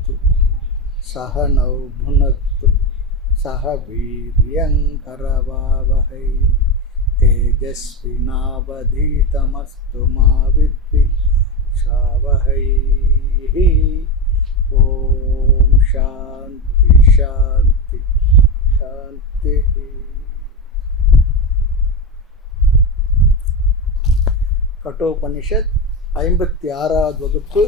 भवतु सह नौ भुनक्तु सह वीर्यङ्करवावहै तेजस्विनावधीतमस्तु मा विद्विषावहै। ओम शांति शांति शांति। कठोपनिषद 56வது வகுப்பு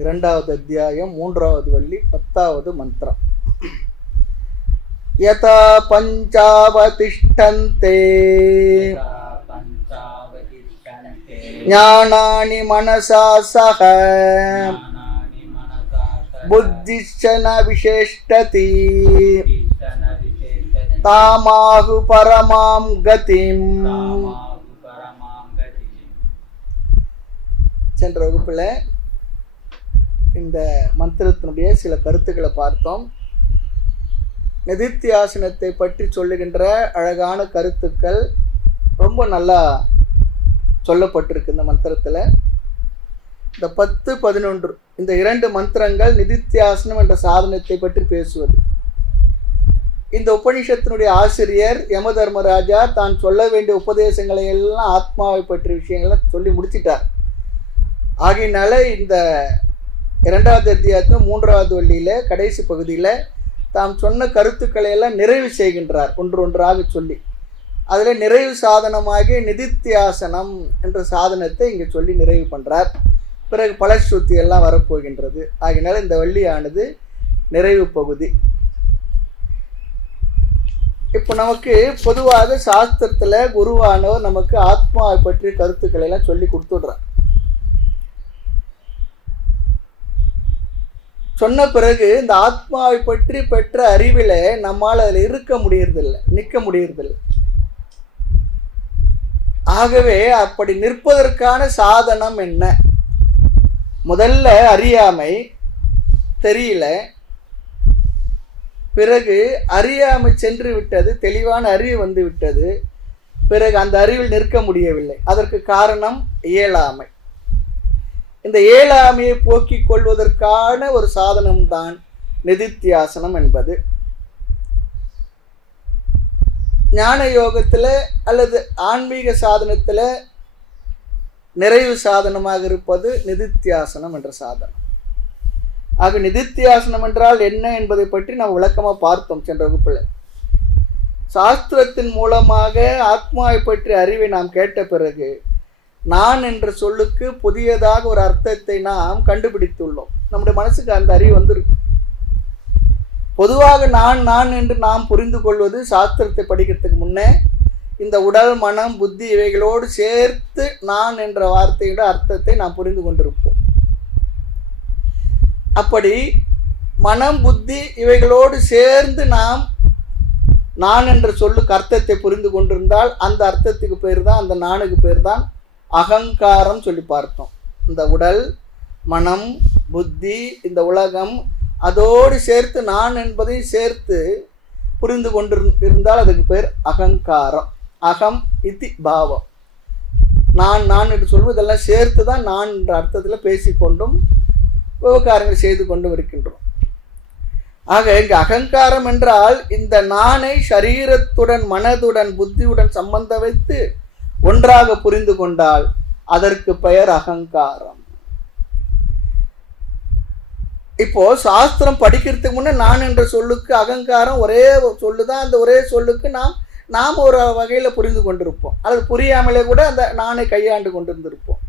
2வது அத்தியாயம் 3வது வள்ளி 10வது மந்திரம். யதா பஞ்சாவதிஷ்டந்தே ஞானானி மனசா சஹ புத்திச்சன விசேஷ்டதி தாமாஹு பரமாம் கதிம். சென்ற வகுப்புல இந்த மந்திரத்தினுடைய சில கருத்துக்களை பார்த்தோம். நிதித்தியாசனத்தை பற்றி சொல்லுகின்ற அழகான கருத்துக்கள் ரொம்ப நல்லா சொல்லப்பட்டிருக்கு இந்த மந்திரத்தில். இந்த 10, 11 இந்த 2 மந்திரங்கள் நிதித்தியாசனம் என்ற சாதனத்தை பற்றி பேசுவது. இந்த உபனிஷத்தினுடைய ஆசிரியர் யம தர்மராஜா தான் சொல்ல வேண்டிய உபதேசங்களை எல்லாம் ஆத்மாவை பற்றிய விஷயங்களை சொல்லி முடிச்சிட்டார். ஆகையினால இந்த 2வது அத்தியாயத்தில் 3வது வள்ளியில கடைசி பகுதியில் தாம் சொன்ன கருத்துக்களை எல்லாம் நிறைவு செய்கின்றார், ஒன்றாக சொல்லி. அதில் நிறைவு சாதனமாகி நிதித்தியாசனம் என்ற சாதனத்தை இங்கே சொல்லி நிறைவு பண்ணுறார். பிறகு பலஸ்ருதி எல்லாம் வரப்போகின்றது. ஆகையினால இந்த வள்ளியானது நிறைவு பகுதி. இப்போ நமக்கு பொதுவாக சாஸ்திரத்தில் குருவானவர் நமக்கு ஆத்மாவை பற்றிய கருத்துக்களை எல்லாம் சொல்லி கொடுத்துடுறார். சொன்ன பிறகு இந்த ஆத்மாவை பற்றி பெற்ற அறிவில் நம்மால் அதில் இருக்க முடியறதில்லை, நிற்க முடியறதில்லை. ஆகவே அப்படி நிற்பதற்கான சாதனம் என்ன? முதல்ல அறியாமை, தெரியல. பிறகு அறியாமை சென்று விட்டது, தெளிவான அறிவு வந்து விட்டது. பிறகு அந்த அறிவில் நிற்க முடியவில்லை. அதற்கு காரணம் இயலாமை. இந்த இயலாமையை போக்கிக் கொள்வதற்கான ஒரு சாதனம்தான் நிதித்தியாசனம் என்பது. ஞான யோகத்தில் அல்லது ஆன்மீக சாதனத்தில் நிறைவு சாதனமாக இருப்பது நிதித்தியாசனம் என்ற சாதனம். ஆக நிதித்தியாசனம் என்றால் என்ன என்பதை பற்றி நாம் விளக்கமாக பார்த்தோம் சென்ற வகுப்பில். சாஸ்திரத்தின் மூலமாக ஆத்மாவை பற்றி அறிவை நாம் கேட்ட பிறகு நான் என்ற சொல்லுக்கு புதியதாக ஒரு அர்த்தத்தை நாம் கண்டுபிடித்துள்ளோம். நம்முடைய மனசுக்கு அந்த அறிவு வந்திருக்கு. பொதுவாக நான் என்று நாம் புரிந்து கொள்வது சாஸ்திரத்தை படிக்கிறதுக்கு முன்னே இந்த உடல், மனம், புத்தி இவைகளோடு சேர்த்து நான் என்ற வார்த்தையோட அர்த்தத்தை நாம் புரிந்து கொண்டிருப்போம். அப்படி மனம், புத்தி இவைகளோடு சேர்ந்து நான் என்ற சொல்லுக்கு அர்த்தத்தை புரிந்து கொண்டிருந்தால் அந்த அர்த்தத்துக்கு பேர் தான், அந்த நானுக்கு பேர் தான் அகங்காரம் சொல்லி பார்த்தோம். இந்த உடல், மனம், புத்தி, இந்த உலகம் அதோடு சேர்த்து நான் என்பதையும் சேர்த்து புரிந்து கொண்டிருந்தால் அதுக்கு பேர் அகங்காரம். அகம் இதி பாவம். நான் என்று சொல்வது இதெல்லாம் சேர்த்து தான் நான் என்ற அர்த்தத்தில் பேசிக்கொண்டும் விவகாரங்கள் செய்து கொண்டும் இருக்கின்றோம். ஆக இங்கு அகங்காரம் என்றால் இந்த நானை சரீரத்துடன், மனதுடன், புத்தியுடன் சம்பந்தம் வைத்து ஒன்றாக புரிந்து கொண்டால் அதற்கு பெயர் அகங்காரம். இப்போ சாஸ்திரம் படிக்கிறதுக்கு முன்னே நான் என்ற சொல்லுக்கு அகங்காரம் ஒரே சொல்லுதான். அந்த ஒரே சொல்லுக்கு நாம் ஒரு வகையில் புரிந்து கொண்டிருப்போம், அல்லது புரியாமலே கூட அந்த நானை கையாண்டு கொண்டிருந்திருப்போம்.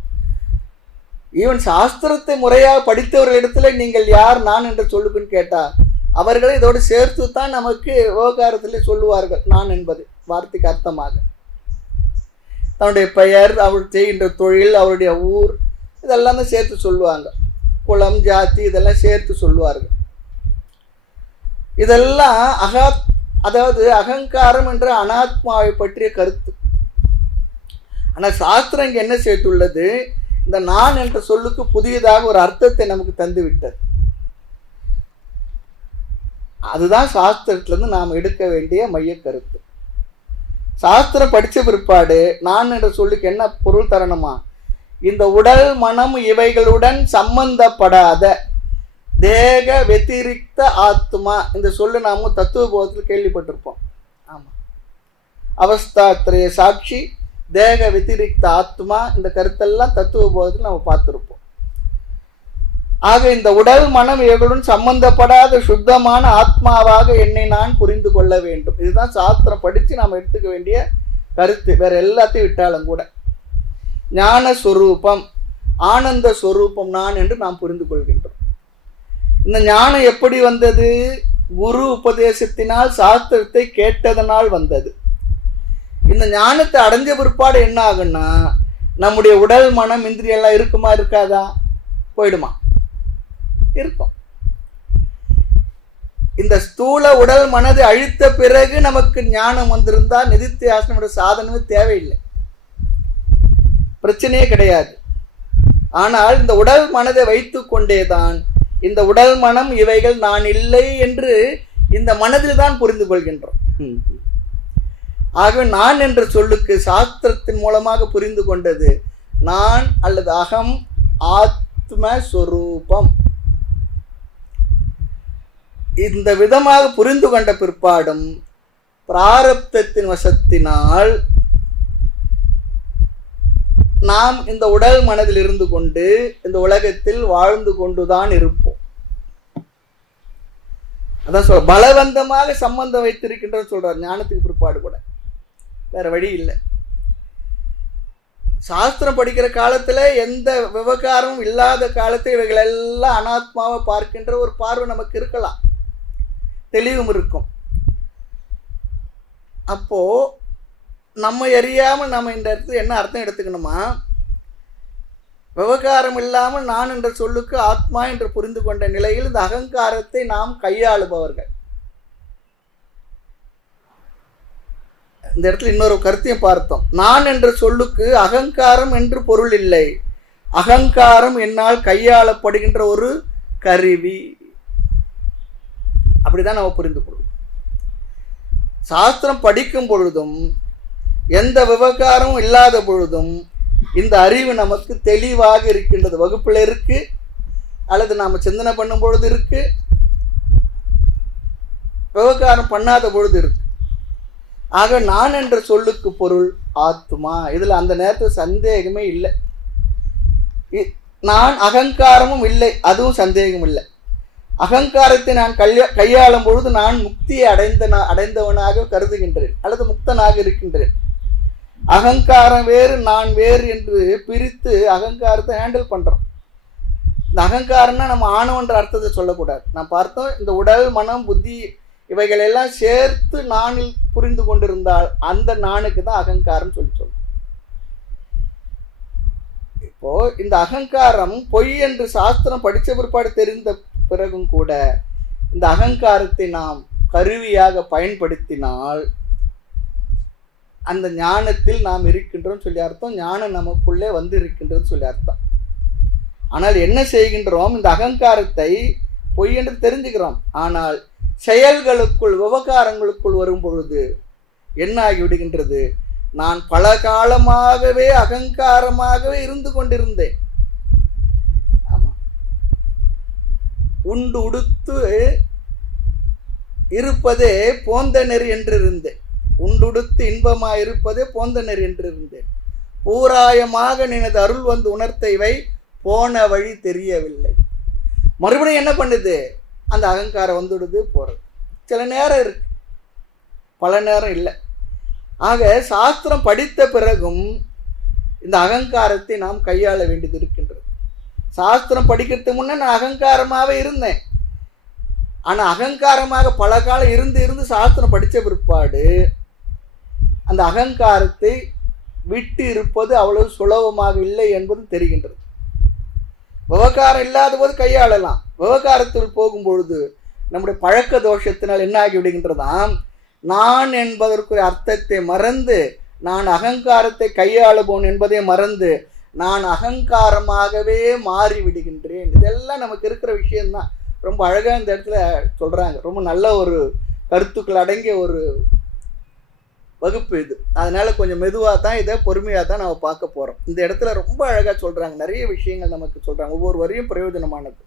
ஈவன் சாஸ்திரத்தை முறையாக படித்தவர்களிடத்துல நீங்கள் யார் நான் என்ற சொல்லுக்குன்னு கேட்டால் அவர்களை இதோடு சேர்த்து தான் நமக்கு விவகாரத்தில் சொல்லுவார்கள். நான் என்பது வார்த்தைக்கு அர்த்தமாக தன்னுடைய பெயர், அவர் செய்கின்ற தொழில், அவருடைய ஊர் இதெல்லாம் தான் சேர்த்து சொல்லுவாங்க. குலம், ஜாதி இதெல்லாம் சேர்த்து சொல்லுவார்கள். இதெல்லாம் அதாவது அகங்காரம் என்ற அனாத்மாவை பற்றிய கருத்து. ஆனால் சாஸ்திரம் இங்கே என்ன சேர்த்துள்ளது? இந்த நான் என்ற சொல்லுக்கு புதியதாக ஒரு அர்த்தத்தை நமக்கு தந்து விட்டது. அதுதான் சாஸ்திரத்திலிருந்து நாம் எடுக்க வேண்டிய மைய கருத்து. சாஸ்திரம் படித்த பிற்பாடு நான் என்ற சொல்லுக்கு என்ன பொருள் தரணுமா? இந்த உடல், மனம் இவைகளுடன் சம்பந்தப்படாத தேக வெத்திரிக்த ஆத்மா இந்த சொல்லு நாம தத்துவ போதத்தில் கேள்விப்பட்டிருப்போம். ஆமா, அவஸ்தாத்திரைய சாட்சி, தேக வெத்திரிக்த ஆத்மா, இந்த கருத்தெல்லாம் தத்துவ போதத்தில் நம்ம பார்த்திருப்போம். ஆக இந்த உடல் மனம் இவைகளுடன் சம்பந்தப்படாத சுத்தமான ஆத்மாவாக என்னை நான் புரிந்து கொள்ள வேண்டும். இதுதான் சாஸ்திரம் படித்து நாம் எடுத்துக்க வேண்டிய கருத்து. வேற எல்லாத்தையும் விட்டாலும் கூட ஞான சொரூபம், ஆனந்த சொரூபம் நான் என்று நாம் புரிந்து கொள்கின்றோம். இந்த ஞானம் எப்படி வந்தது? குரு உபதேசத்தினால், சாஸ்திரத்தை கேட்டதனால் வந்தது. இந்த ஞானத்தை அடைஞ்ச பிற்பாடு என்ன ஆகுன்னா, நம்முடைய உடல் மனம் இந்திரியெல்லாம் இருக்குமா இருக்காதா? போயிடுமா? இருக்கும். இந்த ஸ்தூல உடல் மனதை அழித்த பிறகு நமக்கு ஞானம் வந்திருந்தா நிதித்தியாசனோட சாதனமே தேவையில்லை, பிரச்சனையே கிடையாது. ஆனால் இந்த உடல் மனதை வைத்து கொண்டேதான் இந்த உடல் மனம் இவைகள் நான் இல்லை என்று இந்த மனதில் தான் புரிந்து கொள்கின்றோம். ஆகவே நான் என்ற சொல்லுக்கு சாஸ்திரத்தின் மூலமாக புரிந்து கொண்டது நான் அல்லது அகம், ஆத்மஸ்வரூபம். இந்த விதமாக புரிந்து கொண்ட பிற்பாடும் பிராரப்தத்தின் வசத்தினால் நாம் இந்த உடல் மனதில் இருந்து கொண்டு இந்த உலகத்தில் வாழ்ந்து கொண்டுதான் இருப்போம். அதான் சொல்ற, பலவந்தமாக சம்பந்தம் வைத்திருக்கின்ற சொல்றார் ஞானத்துக்கு பிற்பாடு கூட. வேற வழி இல்லை. சாஸ்திரம் படிக்கிற காலத்துல எந்த விவகாரமும் இல்லாத காலத்தில் இவைகள் எல்லாம் அனாத்மாவை பார்க்கின்ற ஒரு பார்வை நமக்கு இருக்கலாம், தெளிவும் இருக்கும். அப்போ நம்ம அறியாமல் நம்ம இந்த இடத்துல என்ன அர்த்தம் எடுத்துக்கணுமா, விவகாரம் இல்லாமல் நான் என்ற சொல்லுக்கு ஆத்மா என்று புரிந்து கொண்ட நிலையில் இந்த அகங்காரத்தை நாம் கையாளுபவர்கள். இந்த இடத்துல இன்னொரு கருத்தையும் பார்த்தோம். நான் என்ற சொல்லுக்கு அகங்காரம் என்று பொருள் இல்லை, அகங்காரம் என்னால் கையாளப்படுகின்ற ஒரு கருவி. அப்படிதான் நம்ம புரிந்து கொள்வோம். சாஸ்திரம் படிக்கும் பொழுதும் எந்த விவகாரமும் இல்லாத பொழுதும் இந்த அறிவு நமக்கு தெளிவாக இருக்கின்றது. வகுப்பில் இருக்கு, அல்லது நாம சிந்தனை பண்ணும் பொழுது இருக்கு, விவகாரம் பண்ணாத பொழுது இருக்கு. ஆக நான் என்ற சொல்லுக்கு பொருள் ஆத்மா. இதுல அந்த நேரத்தில் சந்தேகமே இல்லை. நான் அகங்காரமும் இல்லை, அதுவும் சந்தேகம் இல்லை. அகங்காரத்தை நான் கையாளும் பொழுது நான் முக்தியை அடைந்தவனாக கருதுகின்றேன், அல்லது முக்தனாக இருக்கின்றேன். அகங்காரம் வேறு நான் வேறு என்று பிரித்து அகங்காரத்தை ஹேண்டில் பண்றோம். இந்த அகங்காரம்னா நம்ம ஆணவன்ற அர்த்தத்தை சொல்லக்கூடாது. நான் பார்த்தோம், இந்த உடல் மனம் புத்தி இவைகள் எல்லாம் சேர்த்து நானில் புரிந்து கொண்டிருந்தால் அந்த நானுக்கு தான் அகங்காரம் சொல்லும். இப்போ இந்த அகங்காரம் பொய் என்று சாஸ்திரம் படித்த பிற்பாடு தெரிந்த பிறகும் கூட இந்த அகங்காரத்தை நாம் கருவியாக பயன்படுத்தினால் அந்த ஞானத்தில் நாம் இருக்கின்றோம் சொல்லி அர்த்தம், ஞானம் நமக்குள்ளே வந்து இருக்கின்றது சொல்லி அர்த்தம். ஆனால் என்ன செய்கின்றோம், இந்த அகங்காரத்தை பொய் என்று தெரிஞ்சுக்கிறோம், ஆனால் செயல்களுக்குள் விவகாரங்களுக்குள் வரும் பொழுது என்ன ஆகிவிடுகின்றது, நான் பல காலமாகவே அகங்காரமாகவே இருந்து கொண்டிருந்தேன். ஆமா, உண்டு உடுத்து இருப்பதே போந்த நெறி என்றிருந்தேன், உண்டுடுத்து இன்பமாய் இருப்பதே போந்த நெறி என்றிருந்தேன். பூராயமாக நினது அருள் வந்து உணர்த்த இவை போன வழி தெரியவில்லை. மறுபடியும் என்ன பண்ணுது, அந்த அகங்காரம் வந்துடுது போறது. சில நேரம் இருக்கு, பல நேரம் இல்லை. ஆக சாஸ்திரம் படித்த பிறகும் இந்த அகங்காரத்தை நாம் கையாள வேண்டியது இருக்கின்றது. சாஸ்திரம் படிக்கிறதுக்கு முன்னே நான் அகங்காரமாகவே இருந்தேன். ஆனால் அகங்காரமாக பல காலம் இருந்து சாஸ்திரம் படித்த பிற்பாடு அந்த அகங்காரத்தை விட்டு இருப்பது அவ்வளவு சுலபமாக இல்லை என்பது தெரிகின்றது. விவகாரம் இல்லாத போது கையாளலாம், விவகாரத்தில் போகும்பொழுது நம்முடைய பழக்க தோஷத்தினால் என்ன ஆகிவிடுகின்றதாம், நான் என்பதற்குரிய அர்த்தத்தை மறந்து நான் அகங்காரத்தை கையாளுவோன் என்பதை மறந்து நான் அகங்காரமாகவே மாறிவிடுகின்றேன். இதெல்லாம் நமக்கு இருக்கிற விஷயம்தான். ரொம்ப அழகாக இந்த இடத்துல சொல்கிறாங்க. ரொம்ப நல்ல ஒரு கருத்துக்கள் அடங்கிய ஒரு வகுப்பு இது. அதனால் கொஞ்சம் மெதுவாக தான், இதை பொறுமையாக தான் நம்ம பார்க்க போகிறோம். இந்த இடத்துல ரொம்ப அழகாக சொல்கிறாங்க, நிறைய விஷயங்கள் நமக்கு சொல்கிறாங்க, ஒவ்வொரு வரையும் பிரயோஜனமானது.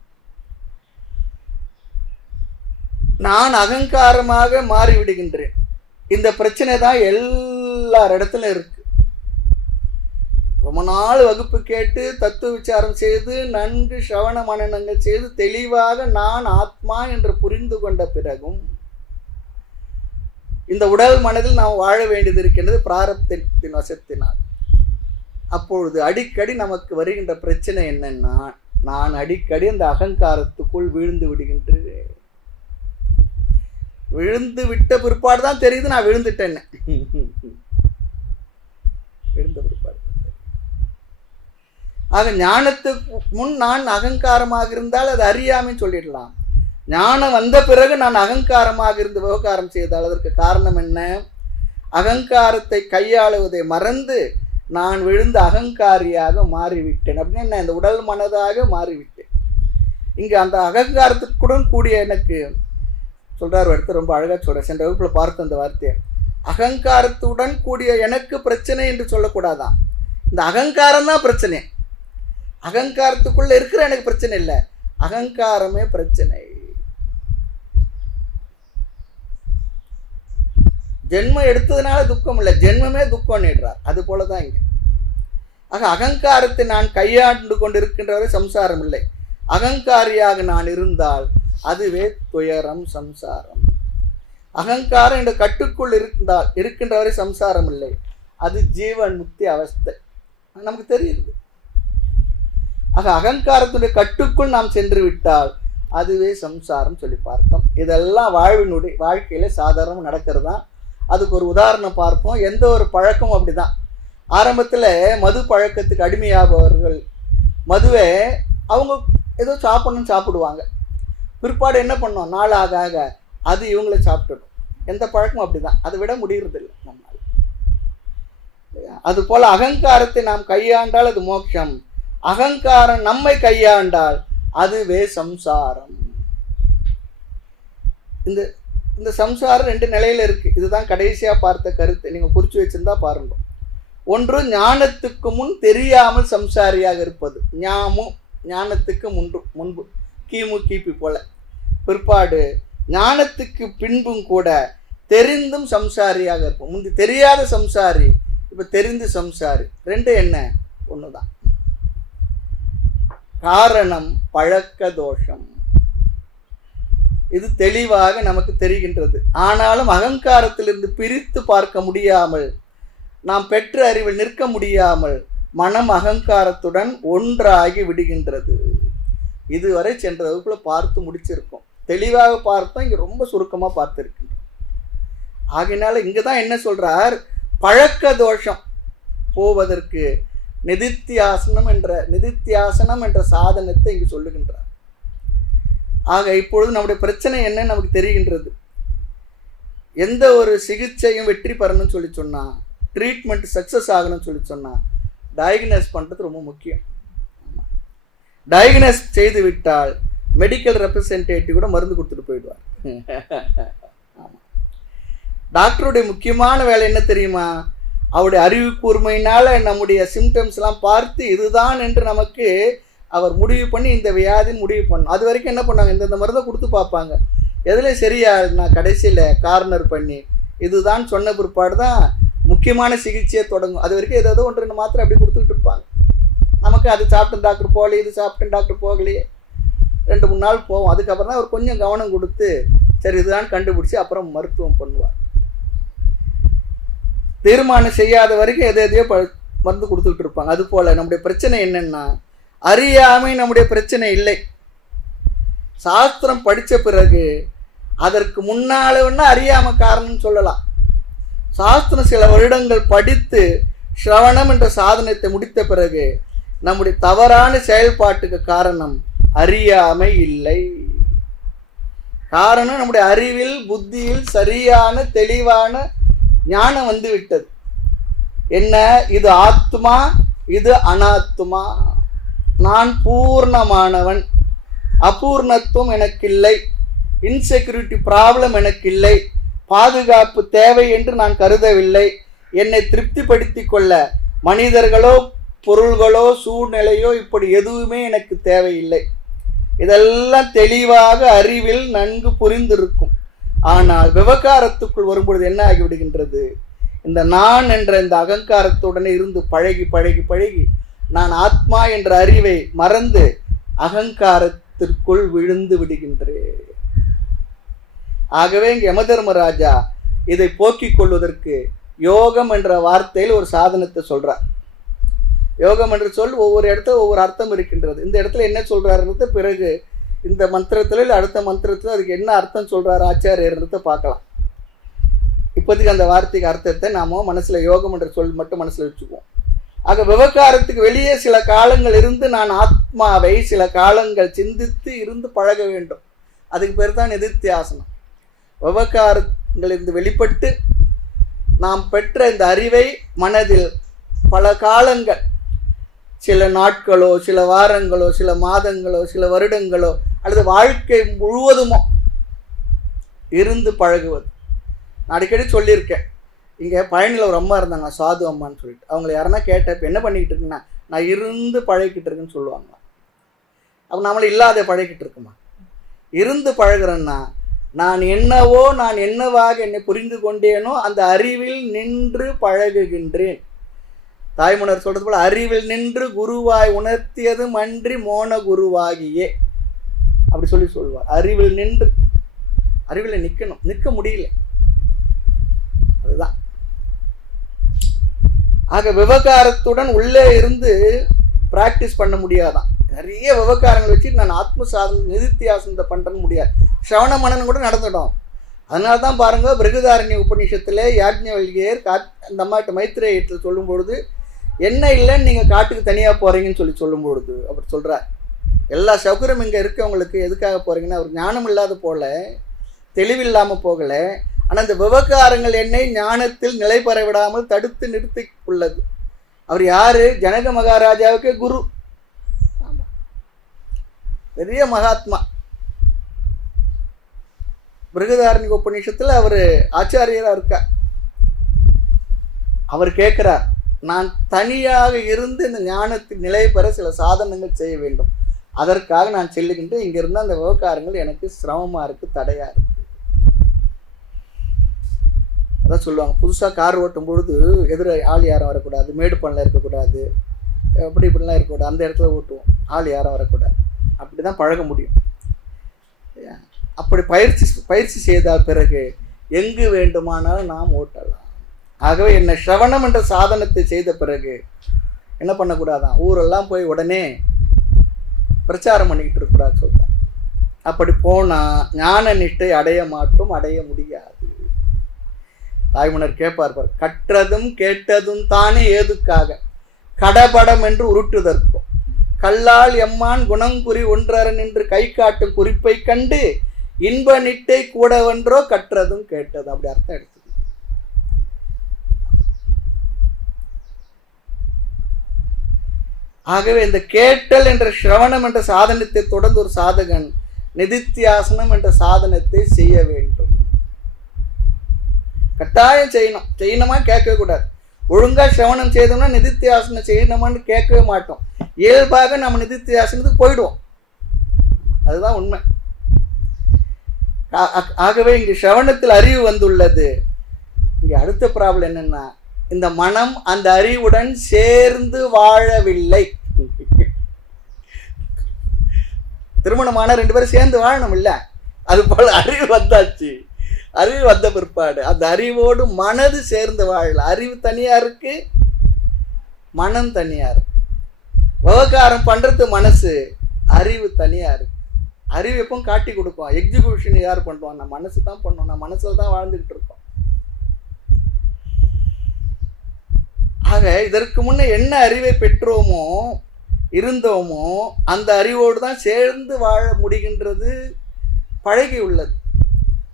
நான் அகங்காரமாக மாறிவிடுகின்றேன். இந்த பிரச்சனை தான் எல்லார் இடத்துல இருக்கு. ரொம்ப நாள் வகுப்பு கேட்டு தத்துவ விசாரம் செய்து நன்கு சிரவண மனனங்கள் செய்து தெளிவாக நான் ஆத்மா என்று புரிந்து கொண்ட பிறகும் இந்த உடல் மனதில் நாம் வாழ வேண்டியது இருக்கின்றது பிராரப்தத்தின் வசத்தினால். அப்பொழுது அடிக்கடி நமக்கு வருகின்ற பிரச்சனை என்னன்னா, நான் அடிக்கடி அந்த அகங்காரத்துக்குள் வீழ்ந்து விடுகின்றேன். விழுந்து விட்ட பிற்பாடு தான் தெரியுது நான் விழுந்துட்டேன்னு. விழுந்த பிற்பாடு. ஆக ஞானத்துக்கு முன் நான் அகங்காரமாக இருந்தால் அது அறியாமைன்னு சொல்லிடலாம். ஞானம் வந்த பிறகு நான் அகங்காரமாக இருந்து விவகாரம் செய்தால் அதற்கு காரணம் என்ன? அகங்காரத்தை கையாளுவதை மறந்து நான் விழுந்த அகங்காரியாக மாறிவிட்டேன். அப்படின்னு என்ன? இந்த உடல் மனதாக மாறிவிட்டேன். இங்கே அந்த அகங்காரத்துக்குடன் கூடிய எனக்கு சொல்றார் எடுத்து ரொம்ப அழகாக சொல்ற. சென்ற வகுப்புல பார்த்த அந்த வார்த்தையை, அகங்காரத்துடன் கூடிய எனக்கு பிரச்சனை என்று சொல்லக்கூடாதான். இந்த அகங்காரம் தான் பிரச்சனை. அகங்காரத்துக்குள்ள இருக்கிற எனக்கு பிரச்சனை இல்லை, அகங்காரமே பிரச்சனை. ஜென்மம் எடுத்ததுனால துக்கம் இல்லை, ஜென்மமே துக்கம் நீடுறார். அது போலதான் இங்க. ஆக அகங்காரத்தை நான் கையாண்டு கொண்டிருக்கின்றவரை சம்சாரம் இல்லை. அகங்காரியாக நான் இருந்தால் அதுவே துயரம், சம்சாரம். அகங்காரம் என்ற கட்டுக்குள் இருக்கின்றவரை சம்சாரம் இல்லை, அது ஜீவன் முக்தி அவஸ்தை. நமக்கு தெரியுது. ஆக அகங்காரத்துடைய கட்டுக்குள் நாம் சென்று விட்டால் அதுவே சம்சாரம் சொல்லி பார்த்தோம். இதெல்லாம் வாழ்க்கையில சாதாரணம் நடக்கிறது தான். அதுக்கு ஒரு உதாரணம் பார்ப்போம். எந்த ஒரு பழக்கமும் அப்படிதான். ஆரம்பத்தில் மது பழக்கத்துக்கு அடிமையாபவர்கள் மதுவை அவங்க ஏதோ சாப்பிடணும்னு சாப்பிடுவாங்க. பிற்பாடு என்ன பண்ணோம், நாள் ஆக ஆக அது இவங்கள சாப்பிட்டுடும். எந்த பழக்கமும் அப்படிதான், அதை விட முடியறதில்லை நம்மால். அது போல அகங்காரத்தை நாம் கையாண்டால் அது மோட்சம், அகங்காரம் நம்மை கையாண்டால் அதுவே சம்சாரம். இந்த சம்சாரம் ரெண்டு நிலையில இருக்கு. இதுதான் கடைசியா பார்த்த கருத்து. நீங்க குறிச்சு வச்சிருந்தா பாருங்க. ஒன்று, ஞானத்துக்கு முன் தெரியாமல் சம்சாரியாக இருப்பது. ஞானத்துக்கு முன்பு கிமு கிபி போல. பிற்பாடு ஞானத்துக்கு பின்பும் கூட தெரிந்தும் சம்சாரியாக இருப்போம். முந்தி தெரியாத சம்சாரி, இப்ப தெரிந்து சம்சாரி. ரெண்டு என்ன? ஒண்ணுதான். காரணம் பழக்க தோஷம். இது தெளிவாக நமக்கு தெரிகின்றது. ஆனாலும் அகங்காரத்திலிருந்து பிரித்து பார்க்க முடியாமல், நாம் பெற்ற அறிவில் நிற்க முடியாமல் மனம் அகங்காரத்துடன் ஒன்றாகி விடுகின்றது. இதுவரை சென்ற வகுப்புல பார்த்து முடிச்சிருக்கோம். தெளிவாக பார்த்தோம், இங்க ரொம்ப சுருக்கமா பார்த்திருக்கின்றோம். ஆகினால இங்கதான் என்ன சொல்றார், பழக்க தோஷம் போவதற்கு நிதித்தியாசனம் என்ற சாதனத்தை இங்கு சொல்லுகின்றார். ஆக இப்பொழுது நம்முடைய பிரச்சனை என்ன நமக்கு தெரிகின்றது. எந்த ஒரு சிகிச்சையும் வெற்றி பெறணும்னு சொல்லி சொன்னா, ட்ரீட்மெண்ட் சக்சஸ் ஆகணும்னு சொல்லி சொன்னா, டயக்னோஸ் பண்றது ரொம்ப முக்கியம். டயக்னோஸ் செய்து விட்டால் மெடிக்கல் ரெப்ரசன்டேட்டிவ் கூட மருந்து கொடுத்துட்டு போயிடுவார். டாக்டருடைய முக்கியமான வேலை என்ன தெரியுமா? அவருடைய அறிவு கூர்மையினால நம்முடைய சிம்டம்ஸ் எல்லாம் பார்த்து இதுதான் என்று நமக்கு அவர் முடிவு பண்ணி இந்த வியாதின்னு முடிவு பண்ணும். அது வரைக்கும் என்ன பண்ணாங்க, இந்த மருந்தை கொடுத்து பார்ப்பாங்க. எதுல சரியா நான் கடைசியில் கார்னர் பண்ணி இதுதான் சொன்ன பிற்பாடு தான் முக்கியமான சிகிச்சையை தொடங்கும். அது வரைக்கும் ஏதோ ஒன்று ரெண்டு மாத்திரை அப்படி கொடுத்துக்கிட்டு இருப்பாங்க. நமக்கு அது சாப்பிட்டு டாக்டர் போகலையே, இது சாப்பிட்டு டாக்டர் போகலையே, 2-3 நாள் போவோம். அதுக்கப்புறம் தான் அவர் கொஞ்சம் கவனம் கொடுத்து சரி இதுதான் கண்டுபிடிச்சி அப்புறம் மருத்துவம் பண்ணுவார். தீர்மானம் செய்யாத வரைக்கும் எதையோ மருந்து கொடுத்துக்கிட்டு இருப்பாங்க. அது போல நம்முடைய பிரச்சனை என்னன்னா, அறியாமை நம்முடைய பிரச்சனை இல்லை. சாஸ்திரம் படித்த பிறகு அதற்கு முன்னால வேணா அறியாம காரணம் சொல்லலாம். சாஸ்திரம் சில வருடங்கள் படித்து சிரவணம் என்ற சாதனத்தை முடித்த பிறகு நம்முடைய தவறான செயல்பாட்டுக்கு காரணம் அறியாமை இல்லை. காரணம் நம்முடைய அறிவில் புத்தியில் சரியான தெளிவான ஞானம் வந்து விட்டது. என்ன? இது ஆத்மா, இது அனாத்மா. நான் பூர்ணமானவன், அபூர்ணத்துவம் எனக்கு இல்லை, இன்செக்யூரிட்டி ப்ராப்ளம் எனக்கு இல்லை, பாதுகாப்பு தேவை என்று நான் கருதவில்லை. என்னை திருப்திப்படுத்தி கொள்ள மனிதர்களோ பொருள்களோ சூழ்நிலையோ இப்படி எதுவுமே எனக்கு தேவையில்லை. இதெல்லாம் தெளிவாக அறிவில் நன்கு புரிந்திருக்கும். ஆனால் விவகாரத்துக்குள் வரும்பொழுது என்ன ஆகிவிடுகின்றது? இந்த நான் என்ற இந்த அகங்காரத்துடனே இருந்து பழகி பழகி பழகி நான் ஆத்மா என்ற அறிவை மறந்து அகங்காரத்திற்குள் விழுந்து விடுகின்றேன். ஆகவே இங்கே யமதர்மராஜா இதை போக்கிக் கொள்வதற்கு யோகம் என்ற வார்த்தையில் ஒரு சாதனத்தை சொல்றார். யோகம் என்ற சொல் ஒவ்வொரு இடத்துல ஒவ்வொரு அர்த்தம் இருக்கின்றது. இந்த இடத்துல என்ன சொல்றாருன்றது பிறகு இந்த மந்திரத்துல இல்லை அடுத்த மந்திரத்துல அதுக்கு என்ன அர்த்தம் சொல்றாரு ஆச்சாரியர்ன்றதை பார்க்கலாம். இப்போதைக்கு அந்த வார்த்தைக்கு அர்த்தத்தை நாம மனசுல யோகம் என்ற சொல் மட்டும் மனசுல வச்சுக்குவோம். ஆக விவகாரத்துக்கு வெளியே சில காலங்கள் இருந்து நான் ஆத்மாவை சில காலங்கள் சிந்தித்து இருந்து பழக வேண்டும். அதுக்கு பேர் தான் நிதித்தியாசனம். விவகாரங்களிலிருந்து வெளிப்பட்டு நாம் பெற்ற இந்த அறிவை மனதில் பல காலங்கள், சில நாட்களோ சில வாரங்களோ சில மாதங்களோ சில வருடங்களோ அல்லது வாழ்க்கை முழுவதுமோ இருந்து பழகுவது. நான் அடிக்கடி சொல்லியிருக்கேன், இங்கே பழனியில் ஒரு அம்மா இருந்தாங்க, சாது அம்மான்னு சொல்லிட்டு. அவங்கள யாருன்னா கேட்ட இப்போ என்ன பண்ணிக்கிட்டு இருக்குன்னா, நான் இருந்து பழகிக்கிட்டு இருக்குன்னு சொல்லுவாங்க. அப்போ நம்மளை இல்லாத பழகிக்கிட்டு இருக்குமா? இருந்து பழகிறேன்னா நான் என்னவோ நான் என்னவாக என்னை புரிந்து கொண்டேனோ அந்த அறிவில் நின்று பழகுகின்றேன். தாய்மன்னர் சொல்றது போல அறிவில் நின்று குருவாய் உணர்த்தியதும் அன்றி மோன குருவாகியே அப்படி சொல்லுவார். அறிவில் நின்று, அறிவில் நிற்கணும், நிற்க முடியல, அதுதான். ஆக விவகாரத்துடன் உள்ளே இருந்து பிராக்டிஸ் பண்ண முடியாதான். நிறைய விவகாரங்கள் வச்சு நான் ஆத்ம சாதனை நிதித்தியாசனத்தை பண்ணுறேன்னு முடியாது. ஸ்ரவண மனனம் கூட நடந்துடும். அதனால தான் பாருங்க, பிருகதாரண்ய உபநிஷத்துல யாஜ்ஞவல்கியர் அந்த அம்மாட்ட மைத்ரேயத்தில் சொல்லும் பொழுது என்ன இல்லைன்னு நீங்கள் காட்டுக்கு தனியாக போகிறீங்கன்னு சொல்லும் பொழுது அப்படி சொல்கிறார். எல்லா சௌகரியம் இங்கே இருக்கவங்களுக்கு எதுக்காக போகிறீங்கன்னா, அவர் ஞானம் இல்லாத போல, தெளிவில்லாமல் போகலை. ஆனால் இந்த விவகாரங்கள் என்னை ஞானத்தில் நிலை பெற விடாமல் தடுத்து நிறுத்தி உள்ளது. அவர் யாரு? ஜனக மகாராஜாவுக்கு குரு, பெரிய மகாத்மா. பிருகதாரண்ய உபநிஷத்துல அவர் ஆச்சாரியராக இருக்கார். அவர் கேட்கிறார், நான் தனியாக இருந்து இந்த ஞானத்தின் நிலை பெற சில சாதனங்கள் செய்ய வேண்டும். அதற்காக நான் செல்லுகின்றேன். இங்கிருந்து அந்த விவகாரங்கள் எனக்கு சிரமமா இருக்கு, தடையா இருக்கு. அதான் சொல்லுவாங்க, புதுசாக கார் ஓட்டும் பொழுது எதிர ஆள் யாரும் வரக்கூடாது, மேடு பண்ணல இருக்கக்கூடாது, அப்படி இப்படிலாம் இருக்கக்கூடாது, அந்த இடத்துல ஓட்டுவோம், ஆள் யாரும் வரக்கூடாது. அப்படி தான் பழக முடியும். அப்படி பயிற்சி செய்தால் பிறகு எங்கு வேண்டுமானாலும் நாம் ஓட்டலாம். ஆகவே என்ன ஸ்ரவணம் என்ற சாதனத்தை செய்த பிறகு என்ன பண்ணக்கூடாதான், ஊரெல்லாம் போய் உடனே பிரச்சாரம் பண்ணிக்கிட்டு இருக்கக்கூடாது சொல்கிறார். அப்படி போனால் ஞான நிஷ்டை அடைய மாட்டோம், அடைய முடியாது. தாய்மன்னர் கேட்பார், கற்றதும் கேட்டதும் தானே ஏதுக்காக கடபடம் என்று உருட்டுதற்கும் கல்லால் எம்மான் குணங்குறி ஒன்றரன் என்று கை காட்டும் குறிப்பை கண்டு இன்ப நிட்டை கூடவென்றோ கற்றதும் கேட்டதும். அப்படி அர்த்தம் எடுத்து. ஆகவே இந்த கேட்டல் என்ற ஸ்ரவணம் என்ற சாதனத்தை தொடர்ந்து ஒரு சாதகன் நிதித்தியாசனம் என்ற சாதனத்தை செய்ய வேண்டும். கட்டாயம் செய்யணும். செய்யணுமா கேட்கவே கூடாது. ஒழுங்கா சிரவணம் செய்தோம்னா நிதித்தியாசனம் செய்யணுமான்னு கேட்கவே மாட்டோம். இயல்பாக நம்ம நிதித்தியாசனத்துக்கு போயிடுவோம். அதுதான் உண்மை. ஆகவே இங்கு சிரவணத்தில் அறிவு வந்துள்ளது. இங்க அடுத்த ப்ராப்ளம் என்னன்னா, இந்த மனம் அந்த அறிவுடன் சேர்ந்து வாழவில்லை. திருமணமான 2 பேரும் சேர்ந்து வாழணும் இல்ல, அது போல அறிவு வந்தாச்சு. அறிவு வந்த பிற்பாடு அந்த அறிவோடு மனது சேர்ந்து வாழல. அறிவு தனியா இருக்கு, மனம் தனியா இருக்கு. விவகாரம் பண்றது மனசு, அறிவு தனியா இருக்கு. அறிவு எப்பவும் காட்டி கொடுப்போம். எக்ஸிகியூஷன் யார் பண்ணுவோம்? நம்ம மனசு தான் பண்ணுவோம். நம்ம மனசுல தான் வாழ்ந்துகிட்டு இருக்கோம். ஆக இதற்கு முன்ன என்ன அறிவை பெற்றோமோ இருந்தோமோ அந்த அறிவோடு தான் சேர்ந்து வாழ முடிகின்றது, பழகி உள்ளது.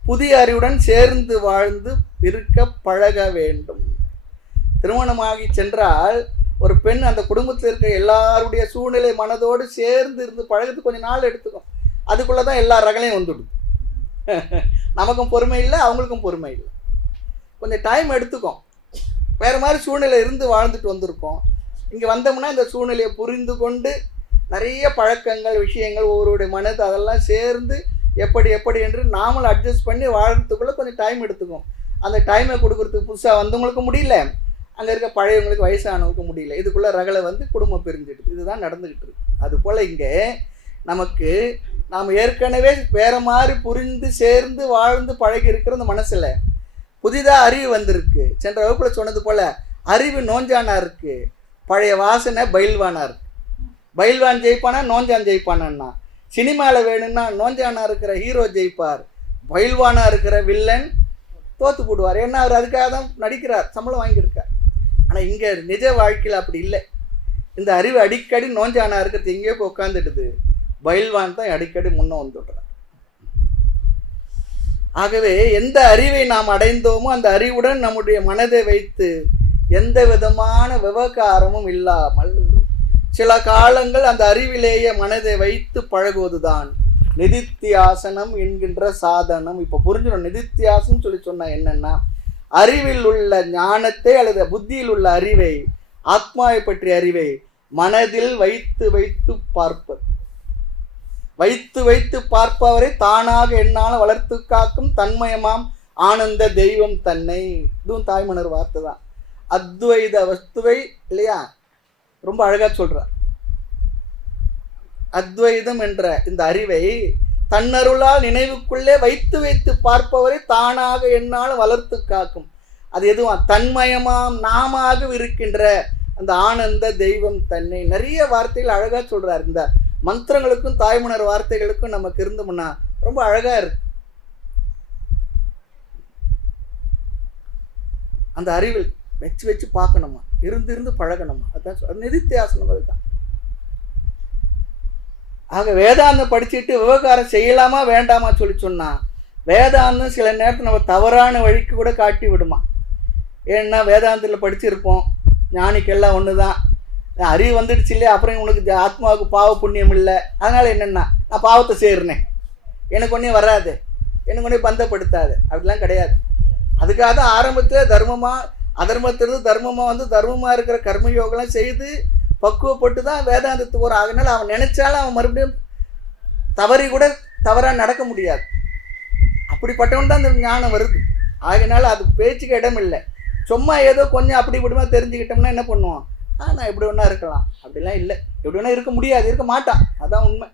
புதிய அறிவுடன் சேர்ந்து வாழ்ந்து இருக்க பழக வேண்டும். திருமணமாகி சென்றால் ஒரு பெண் அந்த குடும்பத்தில் இருக்க எல்லாருடைய சூழ்நிலை மனதோடு சேர்ந்து இருந்து பழகிறது கொஞ்சம் நாள் எடுத்துக்கும். அதுக்குள்ளதான் எல்லா ரகலையும் வந்துடுது. நமக்கும் பொறுமை இல்லை, அவங்களுக்கும் பொறுமை இல்லை. கொஞ்சம் டைம் எடுத்துக்கும். வேற மாதிரி சூழ்நிலை இருந்து வாழ்ந்துட்டு வந்திருக்கோம். இங்கே வந்தோம்னா இந்த சூழ்நிலையை புரிந்து கொண்டு நிறைய பழக்கங்கள், விஷயங்கள், ஒவ்வொருடைய மனது அதெல்லாம் சேர்ந்து எப்படி எப்படி என்று நாமளும் அட்ஜஸ்ட் பண்ணி வாழ்கிறதுக்குள்ளே கொஞ்சம் டைம் எடுத்துக்கும். அந்த டைமை கொடுக்குறதுக்கு புதுசாக வந்தவங்களுக்கு முடியல, அங்கே இருக்க பழையவங்களுக்கு வயசானவங்களுக்கு முடியல. இதுக்குள்ளே ரகலை வந்து குடும்பம் பிரிஞ்சிடுது. இதுதான் நடந்துக்கிட்டு இருக்கு. அதுபோல் இங்கே நமக்கு நாம் ஏற்கனவே வேறு மாதிரி புரிந்து சேர்ந்து வாழ்ந்து பழகி இருக்கிற இந்த மனசில் புதிதாக அறிவு வந்திருக்கு. சென்ற வகுப்பில் சொன்னது போல் அறிவு நோஞ்சானா இருக்குது, பழைய வாசனை பயில்வானா இருக்குது. பயில்வான் ஜெயிப்பானா நோஞ்சான் ஜெயிப்பானா? சினிமாவில் வேணும்னா நோஞ்சானா இருக்கிற ஹீரோ ஜெயிப்பார், பயில்வானா இருக்கிற வில்லன் தோற்று போடுவார். ஏன்னா அவர் அதுக்காக தான் நடிக்கிறார், சம்பளம் வாங்கியிருக்கார். ஆனால் இங்கே நிஜ வாழ்க்கையில் அப்படி இல்லை. இந்த அறிவு அடிக்கடி நோஞ்சானா இருக்கிறது எங்கேயோ போய் உட்காந்துடுது, பயில்வான் தான் அடிக்கடி முன்னே வந்துடுறார். ஆகவே எந்த அறிவை நாம் அடைந்தோமோ அந்த அறிவுடன் நம்முடைய மனதை வைத்து எந்த விதமான விவகாரமும் இல்லாமல் சில காலங்கள் அந்த அறிவிலேயே மனதை வைத்து பழகுவதுதான் நிதித்தியாசனம் என்கின்ற சாதனம். இப்போ புரிஞ்சிடும். நிதித்தியாசனம் சொல்லி சொன்னா என்னன்னா, அறிவில் உள்ள ஞானத்தை அல்லது புத்தியில் உள்ள அறிவை, ஆத்மாவை பற்றிய அறிவை மனதில் வைத்து வைத்து பார்ப்பது. வைத்து வைத்து பார்ப்பவரை தானாக என்னால் வளர்த்து காக்கும் தன்மயமாம் ஆனந்த தெய்வம் தன்னை. இதுவும் தாய்மலர் வார்த்தை தான். அத்வைத வஸ்துவை இல்லையா ரொம்ப அழகா சொல்றார். அத்வைதம் என்ற இந்த அறிவை தன்னருளால் நினைவுக்குள்ளே வைத்து வைத்து பார்ப்பவரை தானாக என்னால் வளர்த்து காக்கும். அது எதுவும் தன்மயமாம் நாமாக இருக்கின்ற அந்த ஆனந்த தெய்வம் தன்னை. நிறைய வார்த்தைகள் அழகா சொல்றார். இந்த மந்திரங்களுக்கும் தாய்மலர் வார்த்தைகளுக்கும் நமக்கு இருந்தோம்னா ரொம்ப அழகா இருக்கு. அந்த அறிவில் வச்சு வச்சு பார்க்கணுமா, இருந்து இருந்து பழகணுமா, அதுதான் நிதித்தியாசனம். அதுதான். ஆக வேதாந்தம் படிச்சுட்டு விவகாரம் செய்யலாமா வேண்டாமா சொல்லி சொன்னா வேதாந்தம் சில நேரத்தில் நம்ம தவறான வழிக்கு கூட காட்டி விடுமா. ஏன்னா வேதாந்தத்தில் படிச்சிருப்போம், ஞானிக்கெல்லாம் ஒன்று தான், அறிவு வந்துடுச்சு இல்லையா, அப்புறம் உனக்கு ஆத்மாவுக்கு பாவ புண்ணியம் இல்லை, அதனால் என்னென்னா நான் பாவத்தை சேர்றேன், எனக்கு ஒன்றும் வராது, எனக்கு ஒன்றும் பந்தப்படுத்தாது, அப்படிலாம் கிடையாது. அதுக்காக தான் ஆரம்பத்தில் தர்மமாக அதர்மத்திலிருந்து தர்மமாக வந்து தர்மமாக இருக்கிற கர்மயோகம்லாம் செய்து பக்குவப்பட்டு தான் வேதாந்தத்துக்கு வரும். அதனால் அவன் நினைச்சாலும் அவன் மறுபடியும் தவறி கூட தவறாக நடக்க முடியாது. அப்படிப்பட்டவன் தான் அந்த ஞானம் வருது. ஆகினால அது பேச்சுக்கு இடம் இல்லை. சும்மா ஏதோ கொஞ்சம் அப்படி இப்படிமா தெரிஞ்சுக்கிட்டோம்னா என்ன பண்ணுவோம், நான் எப்படி ஒன்றா இருக்கலாம், அப்படிலாம் இல்லை. எப்படி ஒன்றா இருக்க முடியாது, இருக்க மாட்டான். அதான் உண்மை.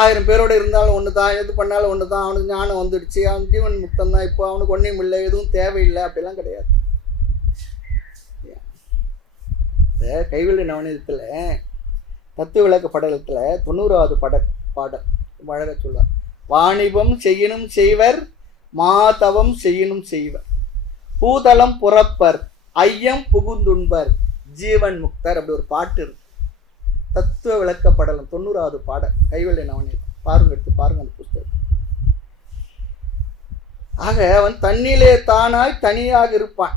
1000 பேரோடு இருந்தாலும் ஒன்று தான், எது பண்ணாலும் ஒன்று தான். அவனுக்கு ஞானம் வந்துடுச்சு, அவன் ஜீவன் முக்தம் தான், இப்போ அவனுக்கு ஒன்றும் இல்லை, எதுவும் தேவையில்லை, அப்படிலாம் கிடையாது. இந்த கைவெளி நவநீதத்தில் தத்துவ விளக்க படலத்தில் 90வது பாடல் அழகாக சொல்வார். வாணிபம் செய்யணும் செய்வர், மாதவம் செய்யணும் செய்வர், பூதளம் புறப்பர், ஐயம் புகுந்துண்பர், ஜீவன் முக்தர். அப்படி ஒரு பாட்டு இருக்கு. தத்துவ விளக்க படலம் 90வது பாடல் கைவெளி நவநீதம். பாருங்க, எடுத்து பாருங்க அந்த புஸ்தகம். ஆக அவன் தன்னிலே தானாய் தனியாக இருப்பான்.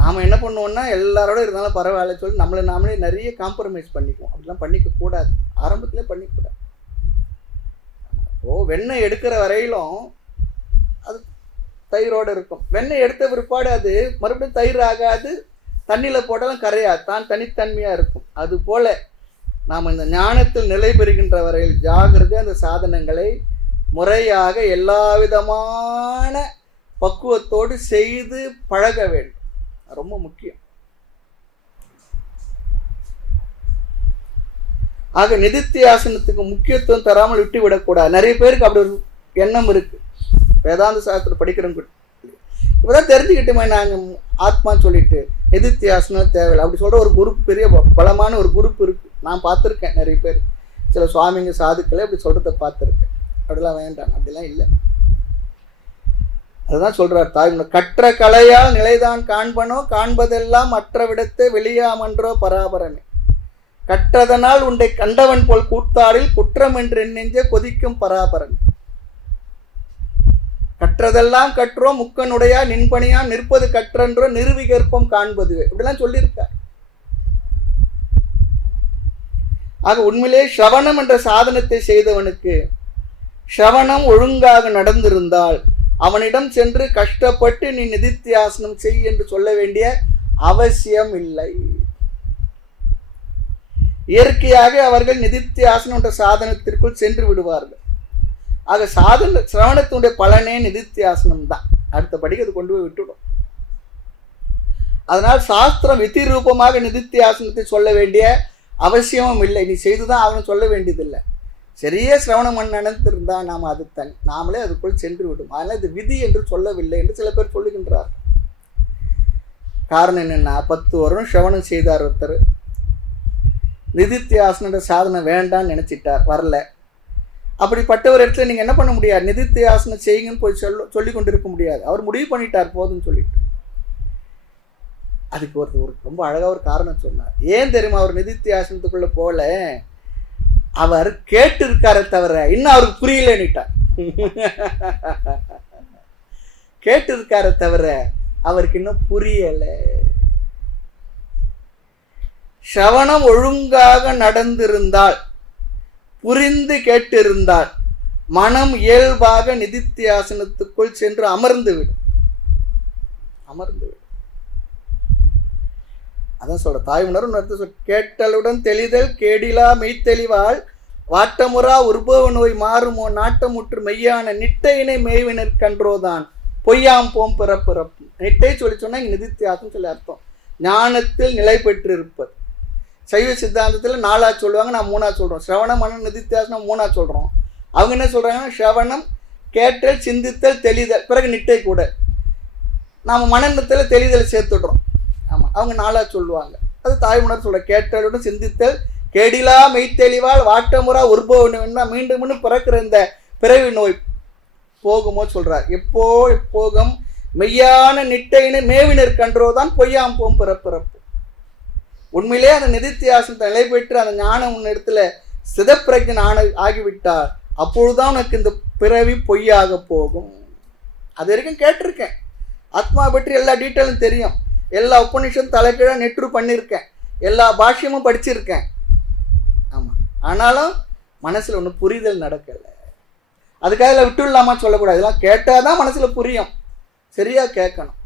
நாம் என்ன பண்ணுவோம்னா எல்லாரோட இருந்தாலும் பரவாயில்ல சொல்லி நாமளே நிறைய காம்ப்ரமைஸ் பண்ணிக்குவோம். அப்படிலாம் பண்ணிக்க கூடாது, ஆரம்பத்திலே பண்ணிக்கூடாது. இப்போது வெண்ணெய் எடுக்கிற வரையிலும் அது தயிரோடு இருக்கும். வெண்ணெய் எடுத்த பிற்பாடு அது மறுபடியும் தயிர் ஆகாது, தண்ணியில் போட்டாலும் கரையாது, தான் தனித்தன்மையாக இருக்கும். அதுபோல் நாம் இந்த ஞானத்தில் நிலை பெறுகின்ற வரையில் ஜாகிரதை அந்த சாதனங்களை முறையாக எல்லா விதமான பக்குவத்தோடு செய்து பழக வேண்டும். ரொம்ப முக்கியம். ஆக நிதித்தியாசனத்துக்கு முக்கியத்துவம் தராமல் விட்டு விடக்கூடாது. நிறைய பேருக்கு அப்படி ஒரு எண்ணம் இருக்கு. வேதாந்த சாஸ்திரம் படிக்கிறவங்க இப்போதான் தெரிஞ்சுக்கிட்டோமே நாங்கள் ஆத்மா சொல்லிட்டு நிதித்தியாசனம் தேவையில்லை அப்படி சொல்கிற ஒரு குரூப், பெரிய பலமான ஒரு குரூப் இருக்குது. நான் பார்த்துருக்கேன் நிறைய பேர், சில சுவாமிங்க சாதுக்களை அப்படி சொல்கிறத பார்த்துருக்கேன். அப்படிலாம் வேண்டாம், அப்படிலாம் இல்லை. அதுதான் சொல்கிறார் தாய்மொழி. கற்ற கலையால் நிலைதான் காண்பனோ, காண்பதெல்லாம் மற்ற விடத்தை வெளியாமன்றோ பராபரமே. கற்றதனால் உண்டை கண்டவன் போல் கூத்தாடில் குற்றம் என்று நெஞ்சே கொதிக்கும் பராபரமே. கற்றதெல்லாம் கற்றோம் முக்கனுடையா நின்பணியா நிற்பது கற்றன்றோ நிறுவிகற்பம் காண்பது, இப்படிலாம் சொல்லியிருக்கார். ஆக உண்மையிலே ஸ்ரவணம் என்ற சாதனத்தை செய்தவனுக்கு ஸ்ரவணம் ஒழுங்காக நடந்திருந்தால் அவனிடம் சென்று கஷ்டப்பட்டு நீ நிதித்தியாசனம் செய் என்று சொல்ல வேண்டிய அவசியம் இல்லை. இயற்கையாக அவர்கள் நிதித்தியாசனம் என்ற சாதனத்திற்குள் சென்று விடுவார்கள். ஆக சிரவணத்தினுடைய பலனே நிதித்தியாசனம் தான். அடுத்தபடிக்கு அது கொண்டு போய் விட்டுடும். அதனால் சாஸ்திரம் விதி ரூபமாக நிதித்தியாசனத்தை சொல்ல வேண்டிய அவசியமும் இல்லை. நீ செய்துதான் ஆகணும் சொல்ல வேண்டியதில்லை. சரியே சிரவணம் நடந்திருந்தா நாம் அது நாமளே அதுக்குள் சென்று விடும். அதனால் இது விதி என்று சொல்லவில்லை என்று சில பேர் சொல்லுகின்றார். காரணம் என்னென்னா, 10 வருடம் சிரவணம் செய்தார் ஒருத்தர், நிதித்தியாசன சாதனை வேண்டான்னு நினைச்சிட்டார், வரல. அப்படிப்பட்ட ஒரு இடத்துல நீங்கள் என்ன பண்ண முடியாது, நிதித்தியாசனம் செய்யுங்கன்னு போய் சொல்லி கொண்டு இருக்க முடியாது. அவர் முடிவு பண்ணிட்டார் போதுன்னு சொல்லிட்டு. அதுக்கு ஒரு ரொம்ப அழகாக ஒரு காரணம் சொன்னார். ஏன் தெரியுமா அவர் நிதித்தியாசனத்துக்குள்ள போல? அவர் கேட்டு இருக்கார தவிர இன்னும் அவருக்கு புரியலன்னுட்டார். கேட்டு இருக்கார தவிர அவருக்கு இன்னும் புரியல. சிரவணம் ஒழுங்காக நடந்திருந்தால், புரிந்து கேட்டிருந்தால், மனம் இயல்பாக நிதித்தியாசனத்துக்குள் சென்று அமர்ந்துவிடும். அதான் சொல்ற தாய்மணர் கேட்டலுடன் தெளிதல் கேடிலா மெய்த்தெளிவாள் வாட்டமுறா உற்பவ நோய் மாறுமோ நாட்டமுற்று மெய்யான நிட்டையினை மேய்வினர் கன்றோதான் பொய்யாம் போம் பிறப்பிறப்பு. நிட்டை சொல்லி சொன்னா இங்க நிதித்தியாசம் சொல்லி அர்த்தம். ஞானத்தில் நிலை பெற்று இருப்பது. சைவ சித்தாந்தத்தில் 4ஆ சொல்லுவாங்க, நான் 3ஆ சொல்றோம். சிரவணம் மனம் நிதித்தியாசனம் 3ஆ சொல்றோம். அவங்க என்ன சொல்றாங்கன்னா, சிரவணம் கேட்டல் சிந்தித்தல் தெளிதல், பிறகு நிட்டை கூட நாம மனநத்தில் தெளிதல் சேர்த்துடுறோம். ஆமாம், அவங்க 4ஆ சொல்லுவாங்க. அது தாய்மணர் சொல்ற கேட்டலுடன் சிந்தித்தல் கேடிலா மெய்த்தெளிவால் வாட்டமுறா உற்பவனா மீண்டும் மீண்டும் பிறக்கிற இந்த பிறவி நோய் போகுமோ சொல்றார். எப்போகும் மெய்யான நிட்டையினை மேவினர் கன்றோதான் பொய்யாம் போம் பிறப்பிறப்பு. உண்மையிலே அந்த நிதித்தியாசனத்தை நிலை பெற்று அந்த ஞானம் உன் இடத்துல சிதப்பிரஜன் ஆகிவிட்டார், அப்பொழுதுதான் உனக்கு இந்த பிறவி பொய்யாக போகும். அது வரைக்கும் கேட்டிருக்கேன், ஆத்மா பற்றி எல்லா டீட்டெயிலும் தெரியும், எல்லா உபநிஷம் தலைக்கீழாக நெற்று பண்ணியிருக்கேன், எல்லா பாஷ்யமும் படிச்சிருக்கேன். ஆமாம், ஆனாலும் மனசில் ஒன்றும் புரிதல் நடக்கலை. அதுக்காக இதில் விட்டுடலாமா சொல்லக்கூடாது. இதெல்லாம் கேட்டால் தான் மனசில் புரியும், சரியாக கேட்கணும்.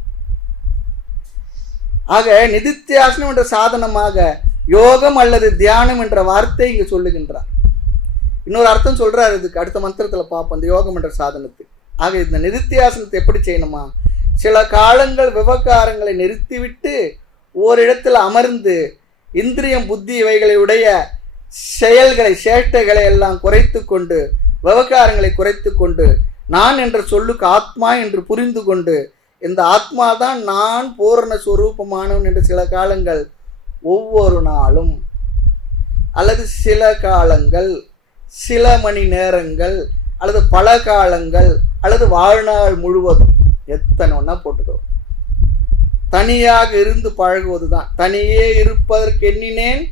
ஆக நிதித்தியாசனம் என்ற சாதனமாக யோகம் அல்லது தியானம் என்ற வார்த்தை இங்கு சொல்லுகின்றார். இன்னொரு அர்த்தம் சொல்றாரு இதுக்கு, அடுத்த மந்திரத்தில் பார்ப்போம் இந்த யோகம் என்ற சாதனத்துக்கு. ஆக இந்த நிதித்தியாசனத்தை எப்படி செய்யணுமா, சில காலங்கள் விவகாரங்களை நிறுத்திவிட்டு ஓரிடத்தில் அமர்ந்து இந்திரியம் புத்தி இவைகளுடைய செயல்களை சேட்டைகளை எல்லாம் குறைத்து கொண்டு விவகாரங்களை குறைத்து கொண்டு நான் என்ற சொல்லுக்கு ஆத்மா என்று புரிந்து கொண்டு இந்த ஆத்மா தான் நான் பூரண ஸ்வரூபமானவன் என்று சில காலங்கள் ஒவ்வொரு நாளும் அல்லது சில காலங்கள் சில மணி நேரங்கள் அல்லது பல காலங்கள் அல்லது வாழ்நாள் முழுவதும் எத்தனை ஒன்றா போட்டுக்கிறோம் தனியாக இருந்து பழகுவது தான். தனியே இருப்பதற்கு எண்ணினேன்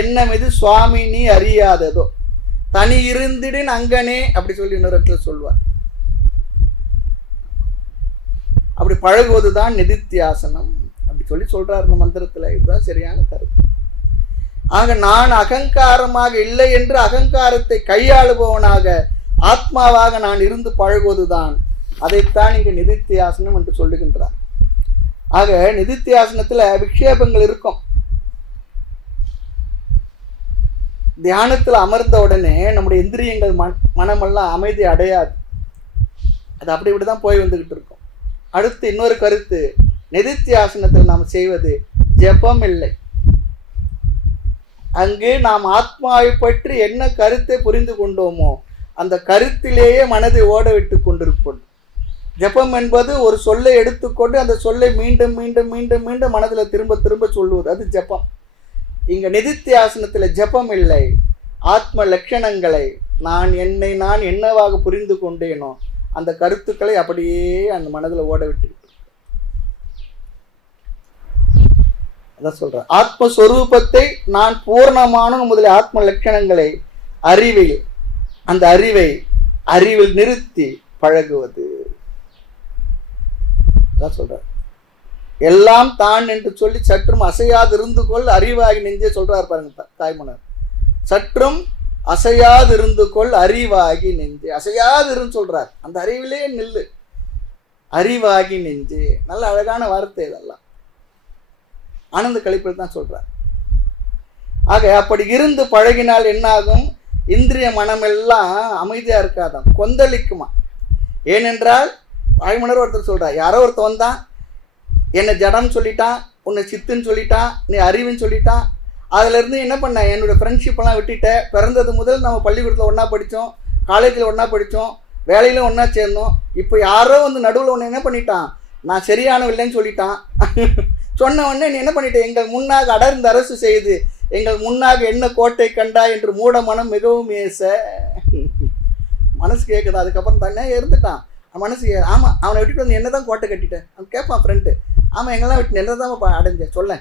எண்ணம் இது சுவாமி நீ அறியாததோ தனி இருந்திடின் அங்கனே அப்படி சொல்லி இன்னொரு இடத்துல சொல்வார். அப்படி பழகுவது தான் நிதித்தியாசனம் அப்படி சொல்லி சொல்றார் இந்த மந்திரத்துல. இதுதான் சரியான கருத்து. ஆக நான் அகங்காரமாக இல்லை என்று அகங்காரத்தை கையாளுபவனாக ஆத்மாவாக நான் இருந்து பழகுவதுதான், அதைத்தான் இங்கு நிதித்தியாசனம் என்று சொல்லுகின்றார். ஆக நிதித்தியாசனத்துல விக்ஷேபங்கள் இருக்கும். தியானத்தில் அமர்ந்த உடனே நம்முடைய இந்திரியங்கள் மனமெல்லாம் அமைதி அடையாது. அது அப்படி இப்படிதான் போய் வந்துகிட்டு இருக்கும். அடுத்து இன்னொரு கருத்து, நிதித்தியாசனத்தில் நாம் செய்வது ஜெபம் இல்லை. அங்கு நாம் ஆத்மாவை பற்றி என்ன கருத்தை புரிந்து கொண்டோமோ அந்த கருத்திலேயே மனதை ஓட விட்டு கொண்டிருப்பது. ஜெபம் என்பது ஒரு சொல்லை எடுத்துக்கொண்டு அந்த சொல்லை மீண்டும் மீண்டும் மீண்டும் மீண்டும் மனதில் திரும்ப திரும்ப சொல்லுவது, அது ஜெபம். இங்க நிதித்தியாசனத்தில் ஜெபம் இல்லை. ஆத்ம லட்சணங்களை நான் என்னவாக புரிந்து கொண்டேனோ அந்த கருத்துக்களை அப்படியே அந்த மனதில் ஓட விட்டு அதான் சொல்ற. ஆத்மஸ்வரூபத்தை நான் பூர்ணமான முதலில் ஆத்ம லட்சணங்களை அந்த அறிவில் நிறுத்தி பழகுவது சொல்ற. எல்லாம் தான் என்று சொல்லி சற்றும் அசையாது இருந்து கொள் அறிவாகி நெஞ்சே சொல்றார் பாருங்க தாய்மணர். சற்றும் அசையாது இருந்து கொள் அறிவாகி நெஞ்சே, அசையாது இருந்து சொல்றார். அந்த அறிவிலே நில்லு, அறிவாகி நெஞ்சே. நல்ல அழகான வார்த்தை இதெல்லாம். ஆனந்த கழிப்பில் தான் சொல்றார். ஆக அப்படி இருந்து பழகினால் என்னாகும்? இந்திரிய மனமெல்லாம் அமைதியா இருக்காதான், கொந்தளிக்குமா. ஏனென்றால் வாய்மலர் ஒருத்தர் சொல்றார், யாரோ ஒருத்தர் வந்தான், என்னை ஜடம் சொல்லிட்டான், உன்னை சித்துன்னு சொல்லிட்டான், நீ அறிவுன்னு சொல்லிட்டான். அதுல இருந்து என்ன பண்ண, என்னோட ஃப்ரெண்ட்ஷிப் எல்லாம் விட்டுட்டேன். பிறந்தது முதல் நம்ம பள்ளிக்கூடத்தில் ஒன்னா படித்தோம், காலேஜில் ஒன்னா படித்தோம், வேலையிலும் ஒன்னா சேர்ந்தோம். இப்போ யாரோ வந்து நடுவில் ஒன்று என்ன பண்ணிட்டான், நான் சரியானவில்லைன்னு சொல்லிட்டான். சொன்ன உடனே நீ என்ன பண்ணிட்ட, எங்கள் முன்னாக அடர்ந்த அரசு செய்து எங்கள் முன்னாக என்ன கோட்டை கண்டா என்று மூட மனம் மிகவும் ஏச. மனசு கேட்குதா? அதுக்கப்புறம் தானே இருந்துட்டான் மனசு. ஆமாம், அவனை விட்டுட்டு வந்து என்ன தான் கோட்டை கட்டிட்டேன் அவன் கேட்பான் ஃப்ரெண்டு. ஆமாம், எங்கெல்லாம் விட்டு என்ன தான் அடைஞ்சேன் சொல்ல.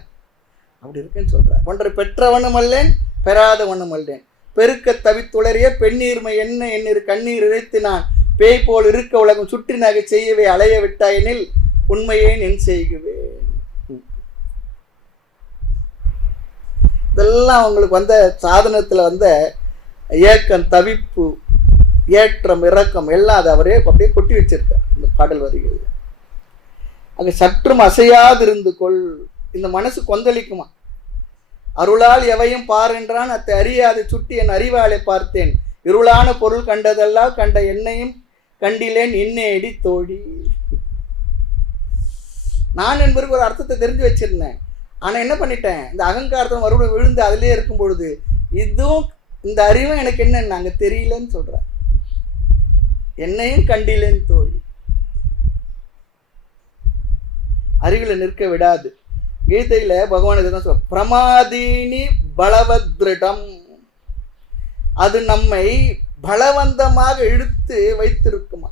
அப்படி இருக்குன்னு சொல்கிறேன். ஒன்றை பெற்றவனும் அல்லேன் பெறாதவனும் அல்லேன், பெருக்க தவித்துளறிய பெண்ணீர்மை என்ன என்னிரு கண்ணீர் இறைத்து நான் பேய் போல் இருக்க உலகம் சுற்றினாக செய்யவே அலைய விட்டாயெனில் உண்மையே என் செய்குவேன். இதெல்லாம் அவங்களுக்கு வந்த சாதனத்தில் வந்த ஏக்கம், தவிப்பு, ஏற்றம், இறக்கம் எல்லாம் அதை அவரே அப்படியே கொட்டி வச்சிருக்கார் இந்த பாடல் வரிகள். அங்கே சற்றும் அசையாதிருந்து கொள். இந்த மனசு கொந்தளிக்குமா. அருளால் எவையும் பார் என்றான், அத்தை அறியாது சுட்டி என் அறிவாளை பார்த்தேன், இருளான பொருள் கண்டதெல்லாம் கண்ட என்னையும் கண்டிலேன் இன்னேடி தோழி. நான் என்பதற்கு ஒரு அர்த்தத்தை தெரிஞ்சு வச்சிருந்தேன். ஆனால் என்ன பண்ணிட்டேன், இந்த அகங்காரத்தை மறுபடியும் விழுந்து அதிலே இருக்கும் பொழுது இதுவும் இந்த அறிவும் எனக்கு என்னன்னு அங்கே தெரியலன்னு சொல்கிறேன். என்னையும் கண்டிலேன் தோழி. அறிவில் நிற்க விடாது. கீதையில பகவான் இதுதான் சொல்ற, பிரமாதீனி பலவத்ரிடம். அது நம்மை பலவந்தமாக இழுத்து வைத்திருக்குமா.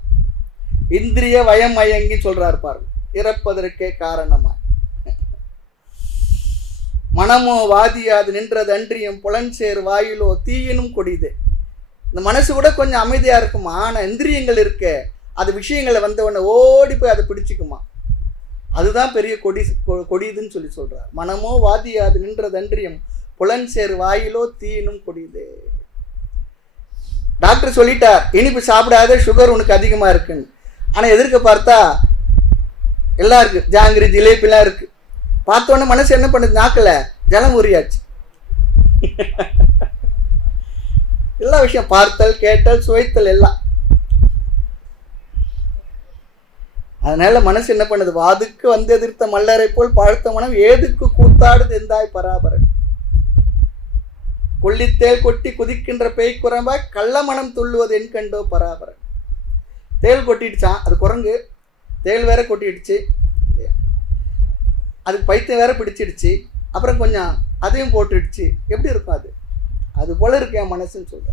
இந்திரிய வயமயங்கி சொல்றார் பாருங்க, இறப்பதற்கே காரணமா. மனமோ வாதியாது நின்றது அன்றியும் புலன்சேர் வாயிலோ தீயினும் கொடிது. இந்த மனசு கூட கொஞ்சம் அமைதியா இருக்குமா, ஆனா இந்திரியங்கள் இருக்க அது விஷயங்களை வந்தவொடனே ஓடி போய் அதை பிடிச்சிக்குமா. அதுதான் பெரிய கொடிதுன்னு சொல்லி சொல்றார். மனமோ வாதியாது நின்றது அன்றியும் புலன்சேர் வாயிலோ தீயினும் கொடிது. டாக்டர் சொல்லிட்டார், இனிப்பு சாப்பிடாத, சுகர் உனக்கு அதிகமா இருக்குன்னு. ஆனா எதிர்க்க பார்த்தா எல்லாம் இருக்கு, ஜாங்கிரி ஜிலேபிலாம் இருக்கு. பார்த்தோன்னே மனசு என்ன பண்ணுது, நாக்கில் ஜலம் உரியாச்சு. எல்லா விஷயம் பார்த்தல், கேட்டல், சுவைத்தல் எல்லாம். அதனால மனசு என்ன பண்ணுது, வாதுக்கு வந்து எதிர்த்த மல்லரை போல் பழுத்த மனம் ஏதுக்கு கூத்தாடு எந்தாய் பராபரன். கொல்லித்தேல் கொட்டி குதிக்கின்ற பேய் குரம்பாய் கள்ள மனம் துள்ளுவது என் கண்டோ பராபரன். தேல் கொட்டிடுச்சான், அது குரங்கு. தேல் வேற கொட்டிடுச்சு இல்லையா, அதுக்கு பைத்தியம் வேற பிடிச்சிடுச்சு. அப்புறம் கொஞ்சம் அதையும் போட்டுடுச்சு. எப்படி இருக்கும் அது? அது போல இருக்கு என் மனசுன்னு சொல்ற.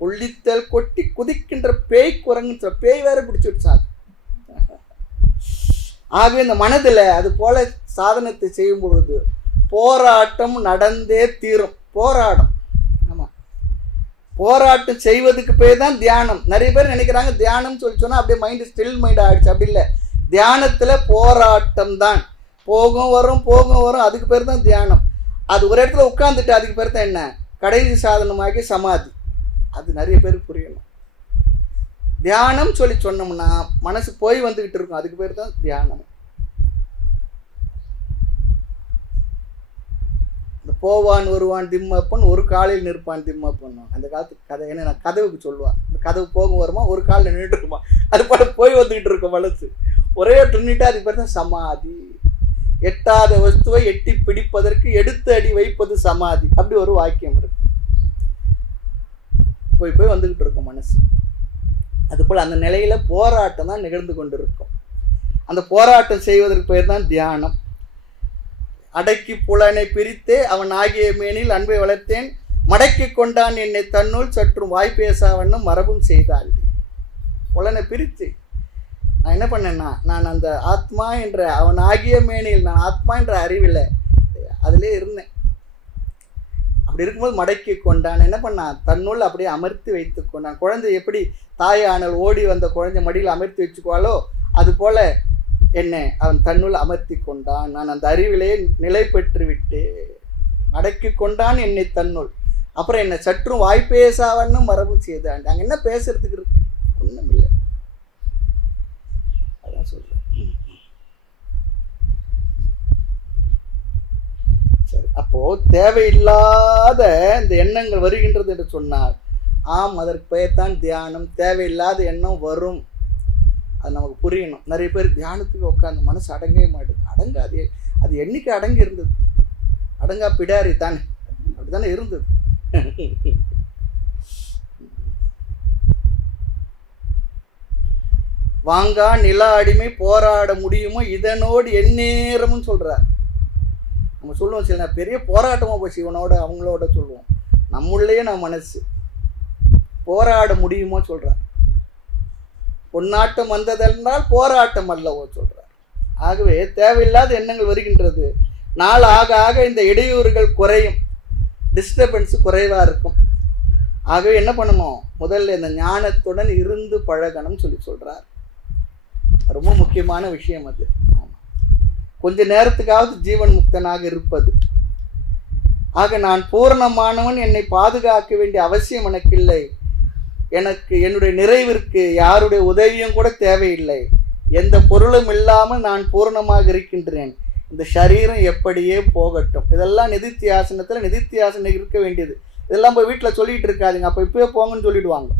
கொல்லித்தேல் கொட்டி குதிக்கின்ற பேய் குரங்குன்னு சொல்ற, பேய் வேற பிடிச்சிடுச்சான். ஆகவே இந்த மனதில் அது போல சாதனத்தை செய்யும் பொழுது போராட்டம் நடந்தே தீரும். போராடும். ஆமாம், போராட்டம் செய்வதுக்கு பேர் தான் தியானம். நிறைய பேர் நினைக்கிறாங்க தியானம் சொல்லி சொன்னால் அப்படியே மைண்டு ஸ்டில் மைண்ட் ஆகிடுச்சு. அப்படி இல்லை, தியானத்தில் போராட்டம் தான். போகும் வரும் போகும் வரும், அதுக்கு பேர் தான் தியானம். அது ஒரு இடத்துல உட்காந்துட்டு அதுக்கு பேர் தான் என்ன, கடைசி சாதனமாகி சமாதி. அது நிறைய பேருக்கு புரியணும். தியானம் சொல்லி சொன்னோம்னா மனசு போய் வந்துகிட்டு இருக்கும், அதுக்கு பேர் தான் தியானம். இந்த போவான் வருவான் திம்மப்பன், ஒரு காலில் நிற்பான் திம்மப்பன். அந்த காலத்து கதை என்ன, நான் கதவுக்கு சொல்லுவான். இந்த கதவு போகும் வருமா, ஒரு காலில் நின்றுட்டு இருக்குமா. அது போல போய் வந்துகிட்டு இருக்கும் மனசு. ஒரே நின்றுட்டு அதுக்கு பேர் தான் சமாதி. எட்டாத வஸ்துவை எட்டி பிடிப்பதற்கு எடுத்து அடி வைப்பது சமாதி. அப்படி ஒரு வாக்கியம் இருக்கு. போய் போய் வந்துகிட்டு இருக்கும் மனசு. அதுபோல் அந்த நிலையில போராட்டம் தான் நிகழ்ந்து கொண்டிருக்கும். அந்த போராட்டம் செய்வதற்கு பெயர் தான் தியானம். அடக்கி புலனை பிரித்தே அவன் ஆகிய மேனில் அன்பை வளர்த்தேன், மடக்கி கொண்டான் என்னை தன்னுள் சற்றும் வாய்ப்பேசாவண்ணும் மரபும் செய்தாள். புலனை பிரித்து நான் என்ன பண்ணேன்னா, நான் அந்த ஆத்மா என்ற அவன் ஆகிய மேனில், நான் ஆத்மா என்ற அறிவில் அதிலே இருந்தேன். அப்படி இருக்கும்போது மடக்கி கொண்டான், என்ன பண்ணான், தன்னுள் அப்படியே அமர்த்தி வைத்து கொண்டான். குழந்தை எப்படி தாயானல் ஓடி வந்த குழந்தை மடியில் அமர்த்தி வச்சுக்குவாளோ அது போல என்னை அவன் தன்னுள் அமர்த்தி கொண்டான். நான் அந்த அறிவிலே நிலை பெற்று விட்டு மடக்கி கொண்டான் என்னை தன்னுள். அப்புறம் என்னை சற்றும் வாய்ப்பேசாவன்னு மரபு செய்தான். அங்கே என்ன பேசுறதுக்கு இருக்கு, ஒன்றும் இல்லை. அதான் சொல்றேன். அப்போ தேவையில்லாத இந்த எண்ணங்கள் வருகின்றது என்று சொன்னார். ஆம், அதற்கு பெயர்தான் தியானம். தேவையில்லாத எண்ணம் வரும், அது நமக்கு புரியணும். நிறைய பேர் தியானத்துக்கு உட்காந்து மனசு அடங்கவே மாட்டுது. அடங்காது. அது என்னைக்கு அடங்கி இருந்தது? அடங்கா பிடாரி தானே, அப்படித்தானே இருந்தது. வாங்கா நில அடிமை போராட முடியுமோ இதனோடு எந்நேரமும் சொல்றார். நம்ம சொல்லுவோம் சில பெரிய போராட்டமா போச்சு இவனோட அவங்களோட சொல்லுவோம். நம்முள்ளே நான் மனசு போராட முடியுமோ சொல்றார். பொன்னாட்டம் வந்ததென்றால் போராட்டம் அல்லவோ சொல்றார். ஆகவே தேவையில்லாத எண்ணங்கள் வருகின்றது. நாள் ஆக ஆக இந்த இடையூறுகள் குறையும், டிஸ்டர்பன்ஸ் குறைவா இருக்கும். ஆகவே என்ன பண்ணணும்? முதல்ல இந்த ஞானத்துடன் இருந்து பழகணும் சொல்லி சொல்றார். ரொம்ப முக்கியமான விஷயம் அது. கொஞ்ச நேரத்துக்காவது ஜீவன் முக்தனாக இருப்பது. ஆக நான் பூரணமானவன், என்னை பாதுகாக்க வேண்டிய அவசியம் எனக்கு இல்லை. எனக்கு என்னுடைய நிறைவிற்கு யாருடைய உதவியும் கூட தேவையில்லை. எந்த பொருளும் இல்லாமல் நான் பூரணமாக இருக்கின்றேன். இந்த சரீரம் எப்படியே போகட்டும். இதெல்லாம் நிதித்தியாசனத்தில் நிதித்தியாசனம் இருக்க வேண்டியது. இதெல்லாம் போய் வீட்டில் சொல்லிட்டு இருக்காதுங்க. அப்போ இப்பயே போங்கன்னு சொல்லிடுவாங்க.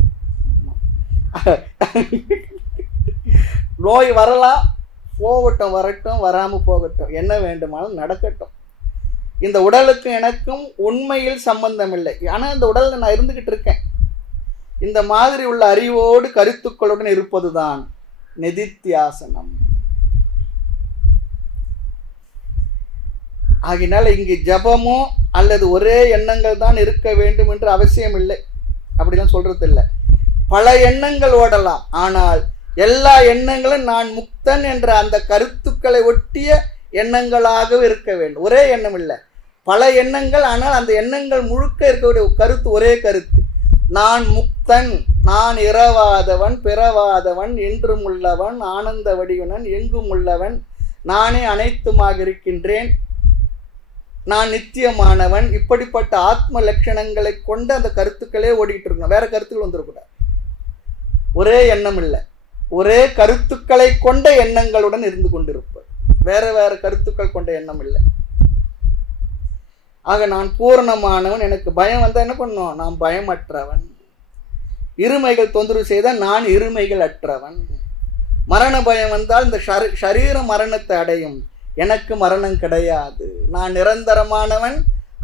நோய் வரலாம், போகட்டும், வரட்டும், வராமல் போகட்டும், என்ன வேண்டுமானாலும் நடக்கட்டும். இந்த உடலுக்கும் எனக்கும் உண்மையில் சம்பந்தம் இல்லை. ஆனால் இந்த உடலில் நான் இருந்துக்கிட்டு இருக்கேன். இந்த மாதிரி உள்ள அறிவோடு கருத்துக்களுடன் இருப்பதுதான் நிதித்தியாசனம். ஆகினால் இங்கு ஜபமோ அல்லது ஒரே எண்ணங்கள் தான் இருக்க வேண்டும் என்று அவசியம் இல்லை. அப்படிலாம் சொல்றது இல்லை. பல எண்ணங்கள் ஓடலாம், ஆனால் எல்லா எண்ணங்களும் நான் முக்தன் என்ற அந்த கருத்துக்களை ஒட்டிய எண்ணங்களாகவே இருக்க வேண்டும். ஒரே எண்ணம் இல்லை, பல எண்ணங்கள். ஆனால் அந்த எண்ணங்கள் முழுக்க இருக்கக்கூடிய கருத்து ஒரே கருத்து. நான் முக்தன், நான் இரவாதவன், பிறவாதவன், என்றும் உள்ளவன், ஆனந்த வடிவனன், எங்கும் உள்ளவன், நானே அனைத்துமாக இருக்கின்றேன், நான் நித்தியமானவன். இப்படிப்பட்ட ஆத்ம லட்சணங்களை கொண்டு அந்த கருத்துக்களே ஓடிட்டு இருக்கணும். வேற கருத்துக்கள் வந்துடக்கூடாது. ஒரே எண்ணம் இல்லை, ஒரே கருத்துக்களை கொண்ட எண்ணங்களுடன் இருந்து கொண்டிருப்பது. வேற வேற கருத்துக்கள் கொண்ட எண்ணம் இல்லை. ஆக நான் பூரணமானவன். எனக்கு பயம் வந்தால் என்ன பண்ணும்? நான் பயமற்றவன். இருமைகள் தொந்தரவு செய்தால் நான் இருமைகள் அற்றவன். மரண பயம் வந்தால் இந்த சரீர மரணத்தை அடையும், எனக்கு மரணம் கிடையாது. நான் நிரந்தரமானவன்,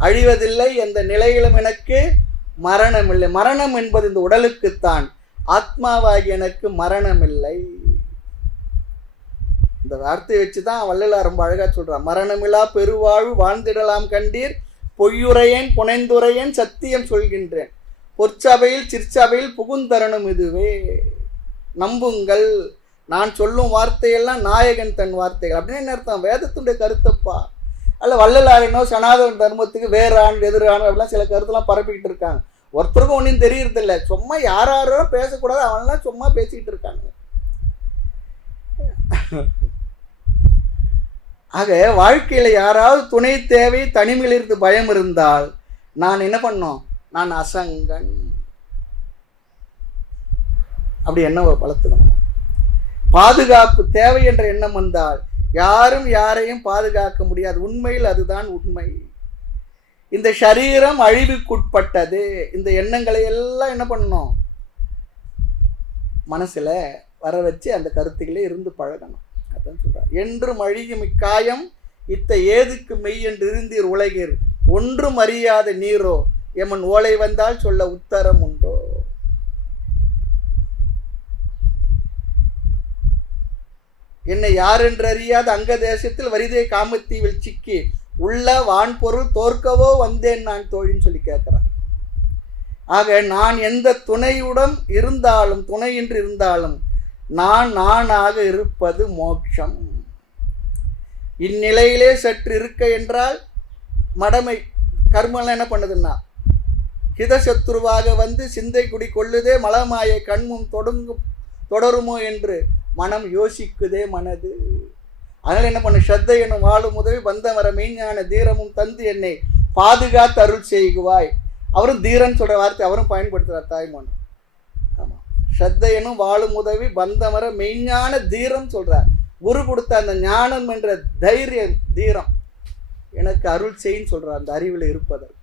அழிவதில்லை, எந்த நிலையிலும் எனக்கு மரணம் இல்லை. மரணம் என்பது இந்த உடலுக்குத்தான், ஆத்மாவாகி எனக்கு மரணம் இல்லை. இந்த வார்த்தையை வச்சுதான் வள்ளலார் ரொம்ப அழகா சொல்றார். மரணமில்லா பெருவாழ்வு வாழ்ந்திடலாம் கண்டீர், பொய்யுரையேன் புனைந்துரையேன் சத்தியம் சொல்கின்றேன், பொற்சபையில் சிற்சபையில் புகுந்தரணும் இதுவே. நம்புங்கள், நான் சொல்லும் வார்த்தையெல்லாம் நாயகன் தன் வார்த்தைகள். அப்படின்னு என்ன அர்த்தம்? வேதத்துடைய கருத்தப்பா. அல்ல வள்ளலாரினோ சனாதன தர்மத்துக்கு வேறான எதிரான அப்படிலாம் சில கருத்தெல்லாம் பரப்பிக்கிட்டு இருக்காங்க. ஒருத்தருக்கும் ஒன்றும் தெரியறதில்லை. சும்மா யாரோ பேசக்கூடாது, அவனெல்லாம் சும்மா பேசிக்கிட்டு இருக்காங்க. ஆக வாழ்க்கையில் யாராவது துணை தேவை, தனிமையில் இருந்து பயம் இருந்தால் நான் என்ன பண்ணோம்? நான் அசங்கன். அப்படி என்ன வளர்த்துக்கணும். பாதுகாப்பு தேவை என்ற எண்ணம் வந்தால் யாரும் யாரையும் பாதுகாக்க முடியாது. உண்மையில் அதுதான் உண்மை. இந்த சரீரம் அழிவுக்குட்பட்டது. இந்த எண்ணங்களை எல்லாம் என்ன பண்ணணும்? மனசுல வர வச்சு அந்த கருத்துக்களே இருந்து பழகணும். அதான் சொல்றார். என்றும் அழியும் இக்காயம் இத்த ஏதுக்கு மெய் என்று இருந்தீர் உலகீர், ஒன்றும் அறியாத நீரோ எமன் ஓலை வந்தால் சொல்ல உத்தரம் உண்டோ. என்னை யார் என்று அறியாத அங்க தேசத்தில் வரிதே காமத்தீவில் சிக்கி உள்ள வான்பொருள் தோற்கவோ வந்தேன் நான் தோழின்னு சொல்லி கேட்கிறார். ஆக நான் எந்த துணையுடன் இருந்தாலும் துணையின்றி இருந்தாலும் நானாக இருப்பது மோட்சம். இந்நிலையிலே சற்று இருக்க என்றால் மடமை கர்மம் என்ன பண்ணுதுன்னா ஹிதசத்ருவாக வந்து சிந்தை குடி கொள்ளுதே, மலமாயை கண்மும் தொடருமோ என்று மனம் யோசிக்குதே மனது. அதனால என்ன பண்ண? ஸ்ரத்தை என்னும் வாழும் உதவி பந்தம் வர மெய்ஞான தீரமும் தந்து என்னை பாதுகாத்து அருள் செய்குவாய். அவரும் தீரன் சொல்ற வார்த்தை அவரும் பயன்படுத்துறார் தாய்மோன். ஆமா, ஸ்ரத்தை என்னும் வாழும் உதவி பந்தம் வர மெய்ஞான தீரம் சொல்றார். குரு கொடுத்த அந்த ஞானம் என்ற தைரியம், தீரம். எனக்கு அருள் செய்ன்னு சொல்கிறார் அந்த அறிவில் இருப்பதற்கு.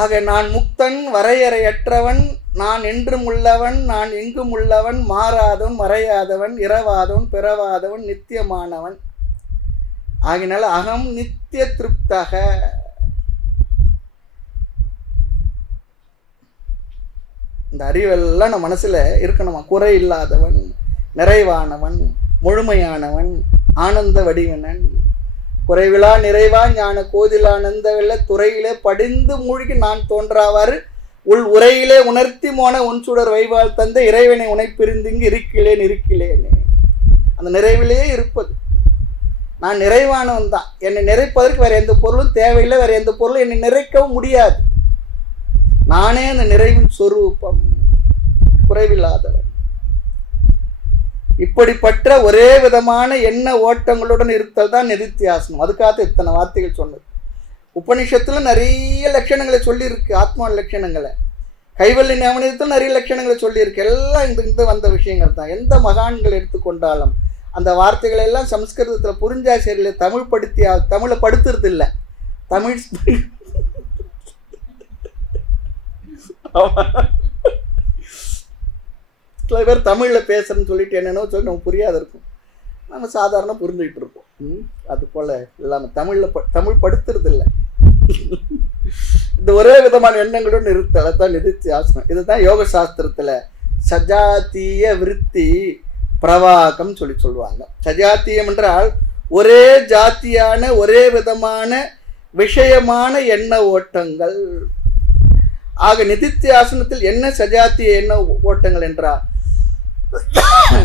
ஆக நான் முக்தன், வரையறையற்றவன், நான் என்றும் உள்ளவன், நான் எங்கும் உள்ளவன், மாறாதவன், மறையாதவன், இரவாதவன், பிறவாதவன், நித்தியமானவன். ஆகினால அகம் நித்திய திருப்தாக. இந்த அறிவெல்லாம் நம்ம மனசுல இருக்கணுமா? குறை இல்லாதவன், நிறைவானவன், முழுமையானவன், ஆனந்த வடிவனன், குறைவிலா நிறைவா ஞான கோதிலானந்த வெள்ள துறையிலே படிந்து மூழ்கி நான் தோன்றாவாறு உள் உரையிலே உணர்த்தி மோன உன் சுடர் வைவாள் தந்த இறைவனை உனை பிரிந்திங்கு இருக்கிலேனே. அந்த நிறைவிலேயே இருப்பது. நான் நிறைவானவன் தான். என்னை நிறைப்பதற்கு வேற எந்த பொருளும் தேவையில்லை. வேற எந்த பொருளும் என்னை நிறைக்கவும் முடியாது. நானே அந்த நிறைவின் சொரூபம், குறைவில்லாதவன். இப்படிப்பட்ட ஒரே விதமான எண்ண ஓட்டங்களுடன் இருத்தல் தான் நிதித்தியாசனம். அதுக்காக இத்தனை வார்த்தைகள் சொன்னது. உபனிஷத்துல நிறைய லட்சணங்களை சொல்லியிருக்கு, ஆத்மா லட்சணங்களை. கைவல்லி ஞானத்தில் நிறைய லட்சணங்களை சொல்லியிருக்கு. எல்லாம் இந்த வந்த விஷயங்கள் தான். எந்த மகான்கள் எடுத்துக்கொண்டாலும் அந்த வார்த்தைகளை எல்லாம் சம்ஸ்கிருதத்தில் புரிஞ்சா சரியில்லை, தமிழை படுத்துறது இல்லை. தமிழ் சில பேர் தமிழில் பேசுறேன்னு சொல்லிட்டு என்னென்னோ சொல்லி நமக்கு புரியாத இருக்கும். நம்ம சாதாரண புரிஞ்சுக்கிட்டு இருக்கோம். அது போல் இல்லாமல் தமிழ் படுத்துறது இல்லை. இந்த ஒரே விதமான எண்ணங்களுடன் இருத்தலை தான் நிதித்தியாசனம். இதுதான் யோக சாஸ்திரத்தில் சஜாத்திய விருத்தி பிரவாகம் சொல்லுவாங்க. சஜாத்தியம் என்றால் ஒரே ஜாத்தியான ஒரே விதமான விஷயமான எண்ண ஓட்டங்கள். ஆக நிதித்தியாசனத்தில் என்ன சஜாத்திய எண்ண ஓட்டங்கள் என்றால்,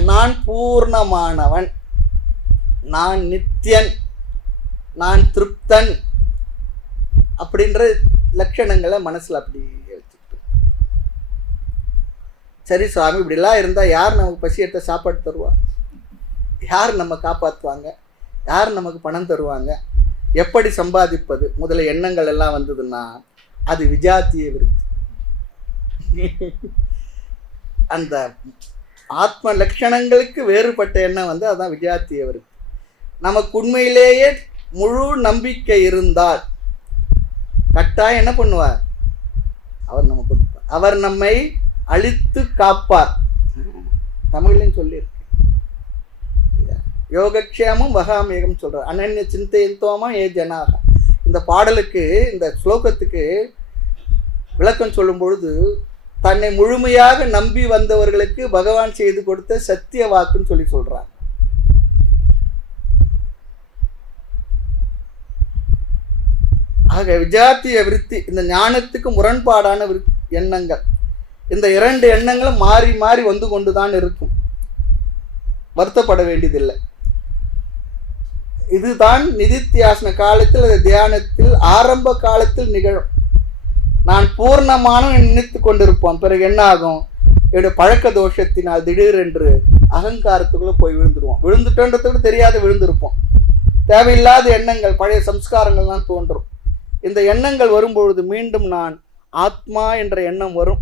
நான் பூர்ணமானவன், நான் நித்தியன், நான் திருப்தன் அப்படின்ற லட்சணங்களை மனசில் அப்படி வச்சுக்கிட்டு, சரி சுவாமி இப்படிலாம் இருந்தால் யார் நமக்கு பசி எடுத்த சாப்பாடு தருவா? யார் நம்ம காப்பாற்றுவாங்க? யார் நமக்கு பணம் தருவாங்க? எப்படி சம்பாதிப்பது? முதல்ல எண்ணங்கள் எல்லாம் வந்ததுன்னா அது விஜாத்திய விருத்தி. அந்த ஆத்ம லட்சணங்களுக்கு வேறுபட்ட எண்ணம் வந்து அதுதான் விஜாத்திய விருத்தி. நமக்கு உண்மையிலேயே முழு நம்பிக்கை இருந்தால் கட்டாயம் என்ன பண்ணுவார்? அவர் நம்ம கொடுப்பார். அவர் நம்மை அழித்து காப்பார். தமிழ்லையும் சொல்லியிருக்கு. யோகக்ஷேமம் வகாமேகம் சொல்றார். அனன்ய சிந்தையந்தோமா ஏ ஜனாக. இந்த பாடலுக்கு, இந்த ஸ்லோகத்துக்கு விளக்கம் சொல்லும் பொழுது, தன்னை முழுமையாக நம்பி வந்தவர்களுக்கு பகவான் செய்து கொடுத்த சத்திய வாக்குன்னு சொல்லி சொல்றாங்க. ஆக விஜாத்திய விருத்தி, இந்த ஞானத்துக்கு முரண்பாடான எண்ணங்கள், இந்த இரண்டு எண்ணங்களும் மாறி மாறி வந்து கொண்டுதான் இருக்கும். வருத்தப்பட வேண்டியதில்லை. இதுதான் நிதித்தியாசன காலத்தில், தியானத்தில் ஆரம்ப காலத்தில் நிகழும். நான் பூர்ணமான நினைத்து கொண்டிருப்போம். பிறகு என்ன ஆகும்? என்னுடைய பழக்க தோஷத்தினால் திடீரென்று அகங்காரத்துக்குள்ள போய் விழுந்துருவோம். விழுந்துட்டோன்றதுக்கு தெரியாத விழுந்திருப்போம். தேவையில்லாத எண்ணங்கள், பழைய சம்ஸ்காரங்கள்லாம் தோன்றும். இந்த எண்ணங்கள் வரும்பொழுது மீண்டும் நான் ஆத்மா என்ற எண்ணம் வரும்.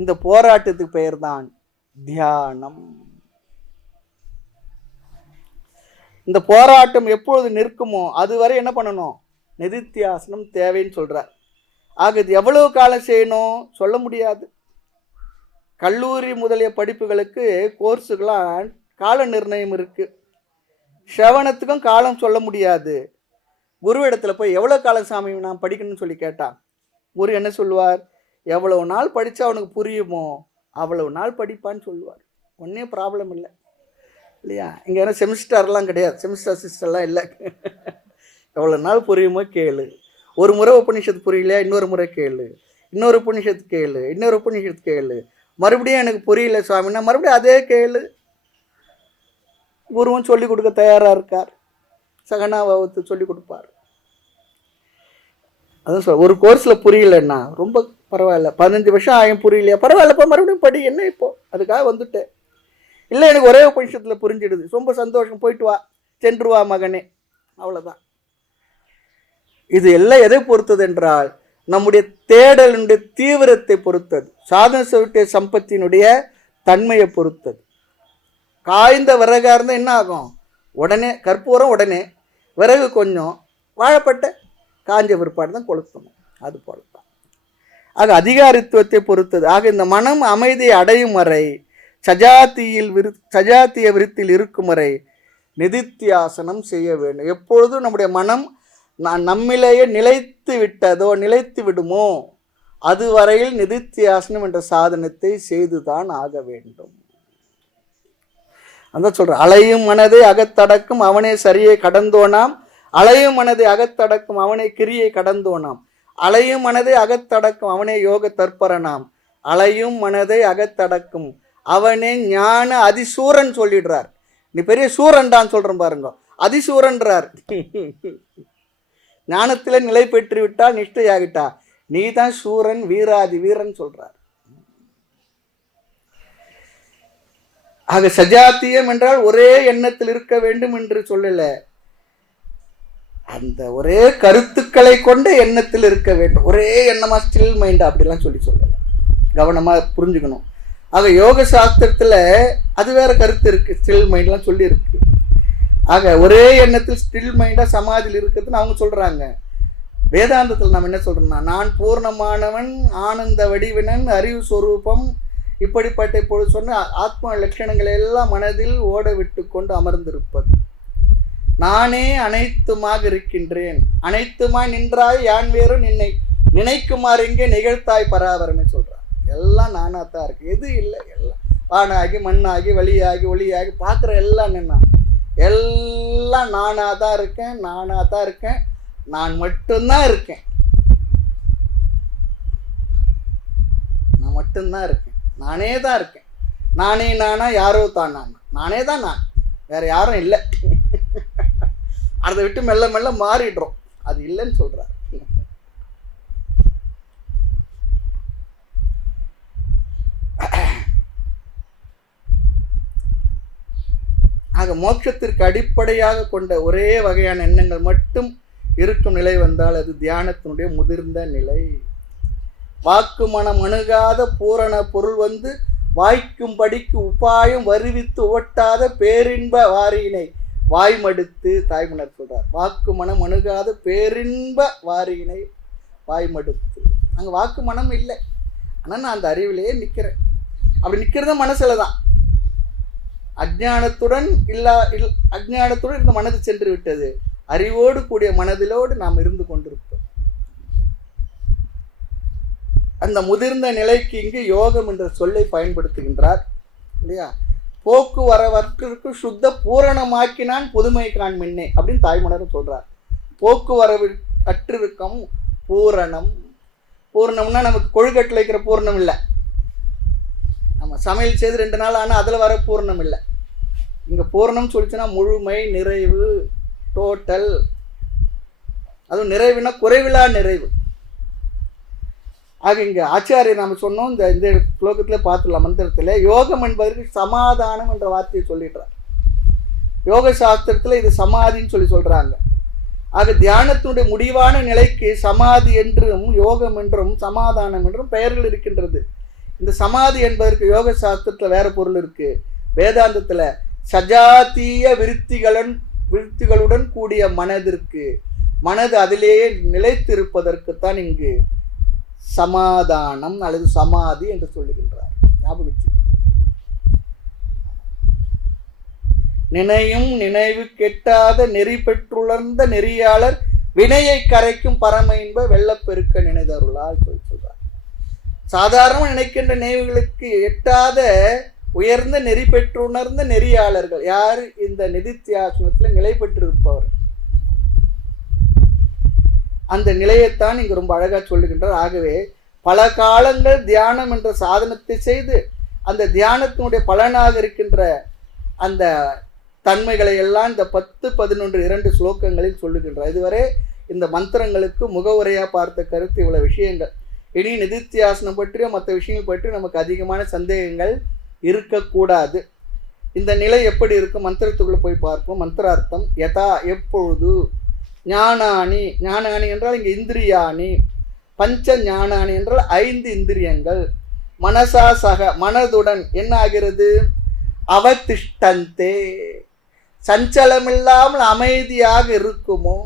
இந்த போராட்டத்துக்கு பெயர் தான் தியானம். இந்த போராட்டம் எப்பொழுது நிற்குமோ அதுவரை என்ன பண்ணணும்? நிதித்தியாசனம் தேவைன்னு சொல்றார். ஆக இது எவ்வளவு காலம் செய்யணும் சொல்ல முடியாது. கல்லூரி முதலிய படிப்புகளுக்கு கோர்ஸுக்கெல்லாம் கால நிர்ணயம் இருக்கு. சிரவணத்துக்கும் காலம் சொல்ல முடியாது. குருவிடத்தில் போய் எவ்வளோ காலம் சாமி நான் படிக்கணும்னு சொல்லி கேட்டான். குரு என்ன சொல்லுவார்? எவ்வளவு நாள் படித்தா அவனுக்கு புரியுமோ அவ்வளவு நாள் படிப்பான்னு சொல்லுவார். ஒன்றும் ப்ராப்ளம் இல்லை இல்லையா? இங்கே என்ன செமிஸ்டர்லாம் கிடையாது, செமிஸ்டர் சிஸ்டர்லாம் இல்லை. எவ்வளோ நாள் புரியுமோ கேளு. ஒரு முறை உபநிஷத்து புரியலையா, இன்னொரு முறை கேளு, இன்னொரு உபநிஷத்து கேளு, இன்னொரு உபநிஷத்து கேளு. மறுபடியும் எனக்கு புரியல சுவாமின்னா மறுபடியும் அதே கேளு. குருவும் சொல்லிக் கொடுக்க தயாராக இருக்கார். சகனாபாவத்தை சொல்லிக் கொடுப்பார். அதான் சொல்ல, ஒரு கோர்ஸில் புரியலன்னா ரொம்ப பரவாயில்ல, 15 வருஷம் ஆகும் புரியலையா, பரவாயில்லப்பா மறுபடியும் படி, என்ன இப்போ அதுக்காக வந்துட்டேன். இல்லை எனக்கு ஒரே உபநிஷத்தில் புரிஞ்சிடுது, ரொம்ப சந்தோஷம், போயிட்டு வா, சென்று வா மகனே, அவ்வளோதான். இது எல்லாம் எதை பொறுத்தது என்றால் நம்முடைய தேடலினுடைய தீவிரத்தை பொறுத்தது, சாதன சவிட்டிய சம்பத்தினுடைய தன்மையை பொறுத்தது. காய்ந்த விறகா இருந்தால் என்ன ஆகும்? உடனே கற்பூரம், உடனே விறகு கொஞ்சம், வாழைப்பட்டை காஞ்ச பிற்பாடு தான் கொளுத்தணும். அது போல தான். ஆக அதிகாரித்துவத்தை பொறுத்தது. ஆக இந்த மனம் அமைதியை அடையும் வரை, சஜாத்திய விருத்தில் இருக்கும் வரை நிதித்தியாசனம் செய்ய வேண்டும். எப்பொழுதும் நம்முடைய மனம் நம்மிலேயே நிலைத்து விட்டதோ நிலைத்து விடுமோ அதுவரையில் நிதித்தியாசனம் என்ற சாதனத்தை செய்துதான் ஆக வேண்டும். அந்த சொல்ற அலையும் மனதை அகத்தடக்கும் அவனே சரியை கடந்தோனாம், அலையும் மனதை அகத்தடக்கும் அவனே கிரியை கடந்தோனாம், அலையும் மனதை அகத்தடக்கும் அவனே யோக தற்பரனாம், அலையும் மனதை அகத்தடக்கும் அவனே ஞான அதிசூரன் சொல்லிடுறார். நீ பெரிய சூரன்டான்னு சொல்றேன் பாருங்க, அதிசூரன்றார். ஞானத்தில நிலை பெற்று விட்டால் நிஷ்டையாகிட்டா நீ தான் சூரன், வீராதி வீரன் சொல்றார். ஆக சஜாத்தியம் என்றால் ஒரே எண்ணத்தில் இருக்க வேண்டும் என்று சொல்லல, அந்த ஒரே கருத்துக்களை கொண்ட எண்ணத்தில் இருக்க வேண்டும். ஒரே எண்ணமா ஸ்டில் மைண்ட் அப்படிலாம் சொல்லல, கவனமா புரிஞ்சுக்கணும். ஆக யோக சாஸ்திரத்துல அது வேற கருத்து இருக்கு, ஸ்டில் மைண்ட்லாம் சொல்லி இருக்கு. ஆக ஒரே எண்ணத்தில் ஸ்டில் மைண்டா சமாதியில் இருக்குதுன்னு அவங்க சொல்றாங்க. வேதாந்தத்தில் நம்ம என்ன சொல்றோம்னா, நான் பூர்ணமானவன், ஆனந்த வடிவினன், அறிவு சொரூபம், இப்படிப்பட்ட இப்பொழுது சொன்ன ஆத்ம லட்சணங்களை எல்லாம் மனதில் ஓட விட்டு கொண்டு அமர்ந்திருப்பது. நானே அனைத்துமாக இருக்கின்றேன், அனைத்துமாய் நின்றாய் யான் வேறு நின்னை நினைக்குமாறு இங்கே நிகழ்த்தாய் பராபரமே சொல்றார். எல்லாம் நானாத்தான் இருக்கு, எது இல்லை, எல்லாம் வானாகி மண்ணாகி வழியாகி ஒளியாகி பார்க்குற எல்லாம் நின்னா எல்லாம் நானாதான் இருக்கேன், நானாதான் இருக்கேன், நான் மட்டும்தான் இருக்கேன், நான் மட்டும்தான் இருக்கேன், நானே தான் இருக்கேன். நானே நானா யாரோ தான் நானே தான் நான், வேற யாரும் இல்லை. அதை விட்டு மெல்ல மெல்ல மாறிடுறோம், அது இல்லைன்னு சொல்றாரு. ஆக மோட்சத்திற்கு அடிப்படையாக கொண்ட ஒரே வகையான எண்ணங்கள் மட்டும் இருக்கும் நிலை வந்தால் அது தியானத்தினுடைய முதிர்ந்த நிலை. வாக்கு மனம் அணுகாத பூரண பொருள் வந்து வாய்க்கும்படிக்கு உபாயம் வருவித்து ஓட்டாத பேரின்ப வாரியினை வாய்மடுத்து தாய்மலர் சொல்றார். வாக்கு மனம் அணுகாத பேரின்ப வாரியினை வாய்மடுத்து. அங்கே வாக்கு மனம் இல்லை, ஆனால் நான் அந்த அறிவிலேயே நிற்கிறேன். அப்படி நிற்கிறது மனசுல தான். அஜ்ஞானத்துடன் அஜ்ஞானத்துடன் இந்த மனது சென்று விட்டது. அறிவோடு கூடிய மனதிலோடு நாம் இருந்து கொண்டிருப்போம். அந்த முதிர்ந்த நிலைக்கு இங்கு யோகம் என்ற சொல்லை பயன்படுத்துகின்றார் இல்லையா. போக்குவரவற்றிற்கு சுத்த பூரணமாக்கினான் புதுமை காண்மின்னே அப்படின்னு தாய்மலரும் சொல்றார். போக்குவரவு அற்றிருக்கும் பூரணம். பூரணம்னா நமக்கு கொழுக்கட்டில் வைக்கிற பூரணம் இல்லை, நம்ம சமையல் செய்து 2 நாள் ஆனால் அதில் வர பூரணம் இல்லை. இங்கே பூரணம் சொல்லிச்சுன்னா முழுமை, நிறைவு, டோட்டல். அதுவும் நிறைவுனா குறைவிலா நிறைவு. ஆக இங்கே ஆச்சாரியர் நாம் சொன்னோம், இந்த ஸ்லோகத்தில் பார்த்துடலாம். மந்திரத்தில் யோகம் என்பதற்கு சமாதானம் என்ற வார்த்தையை சொல்லிடுறார். யோக சாஸ்திரத்தில் இது சமாதின்னு சொல்கிறாங்க. ஆக தியானத்தினுடைய முடிவான நிலைக்கு சமாதி என்றும் யோகம் என்றும் சமாதானம் என்றும் பெயர்கள் இருக்கின்றது. இந்த சமாதி என்பதற்கு யோக சாஸ்திரத்தில் வேற பொருள் இருக்கு. வேதாந்தத்தில் சஜாத்திய விருத்திகளுடன் கூடிய மனதிற்கு, மனது அதிலேயே நிலைத்திருப்பதற்குத்தான் இங்கு சமாதானம் அல்லது சமாதி என்று சொல்லுகின்றார். ஞாபகம். நினையும் நினைவு கெட்டாத நெறி பெற்றுணர்ந்த நெறியாளர் வினையை கரைக்கும் பரம இன்ப வெள்ளப்பெருக்க நினைதருளால் சொல்றார். சாதாரண நினைக்கின்ற நினைவுகளுக்கு எட்டாத உயர்ந்த நெறி பெற்றுணர்ந்த நெறியாளர்கள் யார்? இந்த நிதித்தியாசனத்தில் நிலை பெற்றிருப்பவர்கள். அந்த நிலையைத்தான் இங்கு ரொம்ப அழகா சொல்லுகின்றார். ஆகவே பல காலங்கள் தியானம் என்ற சாதனத்தை செய்து அந்த தியானத்தினுடைய பலனாக இருக்கின்ற அந்த தன்மைகளை எல்லாம் இந்த 10, 11, 2 ஸ்லோகங்களில் சொல்லுகின்றார். இதுவரை இந்த மந்திரங்களுக்கு முகவுரையா பார்த்த கருத்து இவ்வளவு விஷயங்கள். இனி நிதித்தியாசனம் பற்றியோ மற்ற விஷயங்கள் பற்றி நமக்கு அதிகமான சந்தேகங்கள் இருக்கக்கூடாது. இந்த நிலை எப்படி இருக்கும் மந்திரத்துக்குள்ள போய் பார்ப்போம். மந்திரார்த்தம் யதா எப்பொழுது, ஞானானி, ஞானானி என்றால் இங்கே இந்திரியானி, பஞ்ச ஞானானி என்றால் 5 இந்திரியங்கள், மனசா சக மனதுடன் என்ன ஆகிறது, அவதிஷ்டந்தே சஞ்சலமில்லாமல் அமைதியாக இருக்குமோ,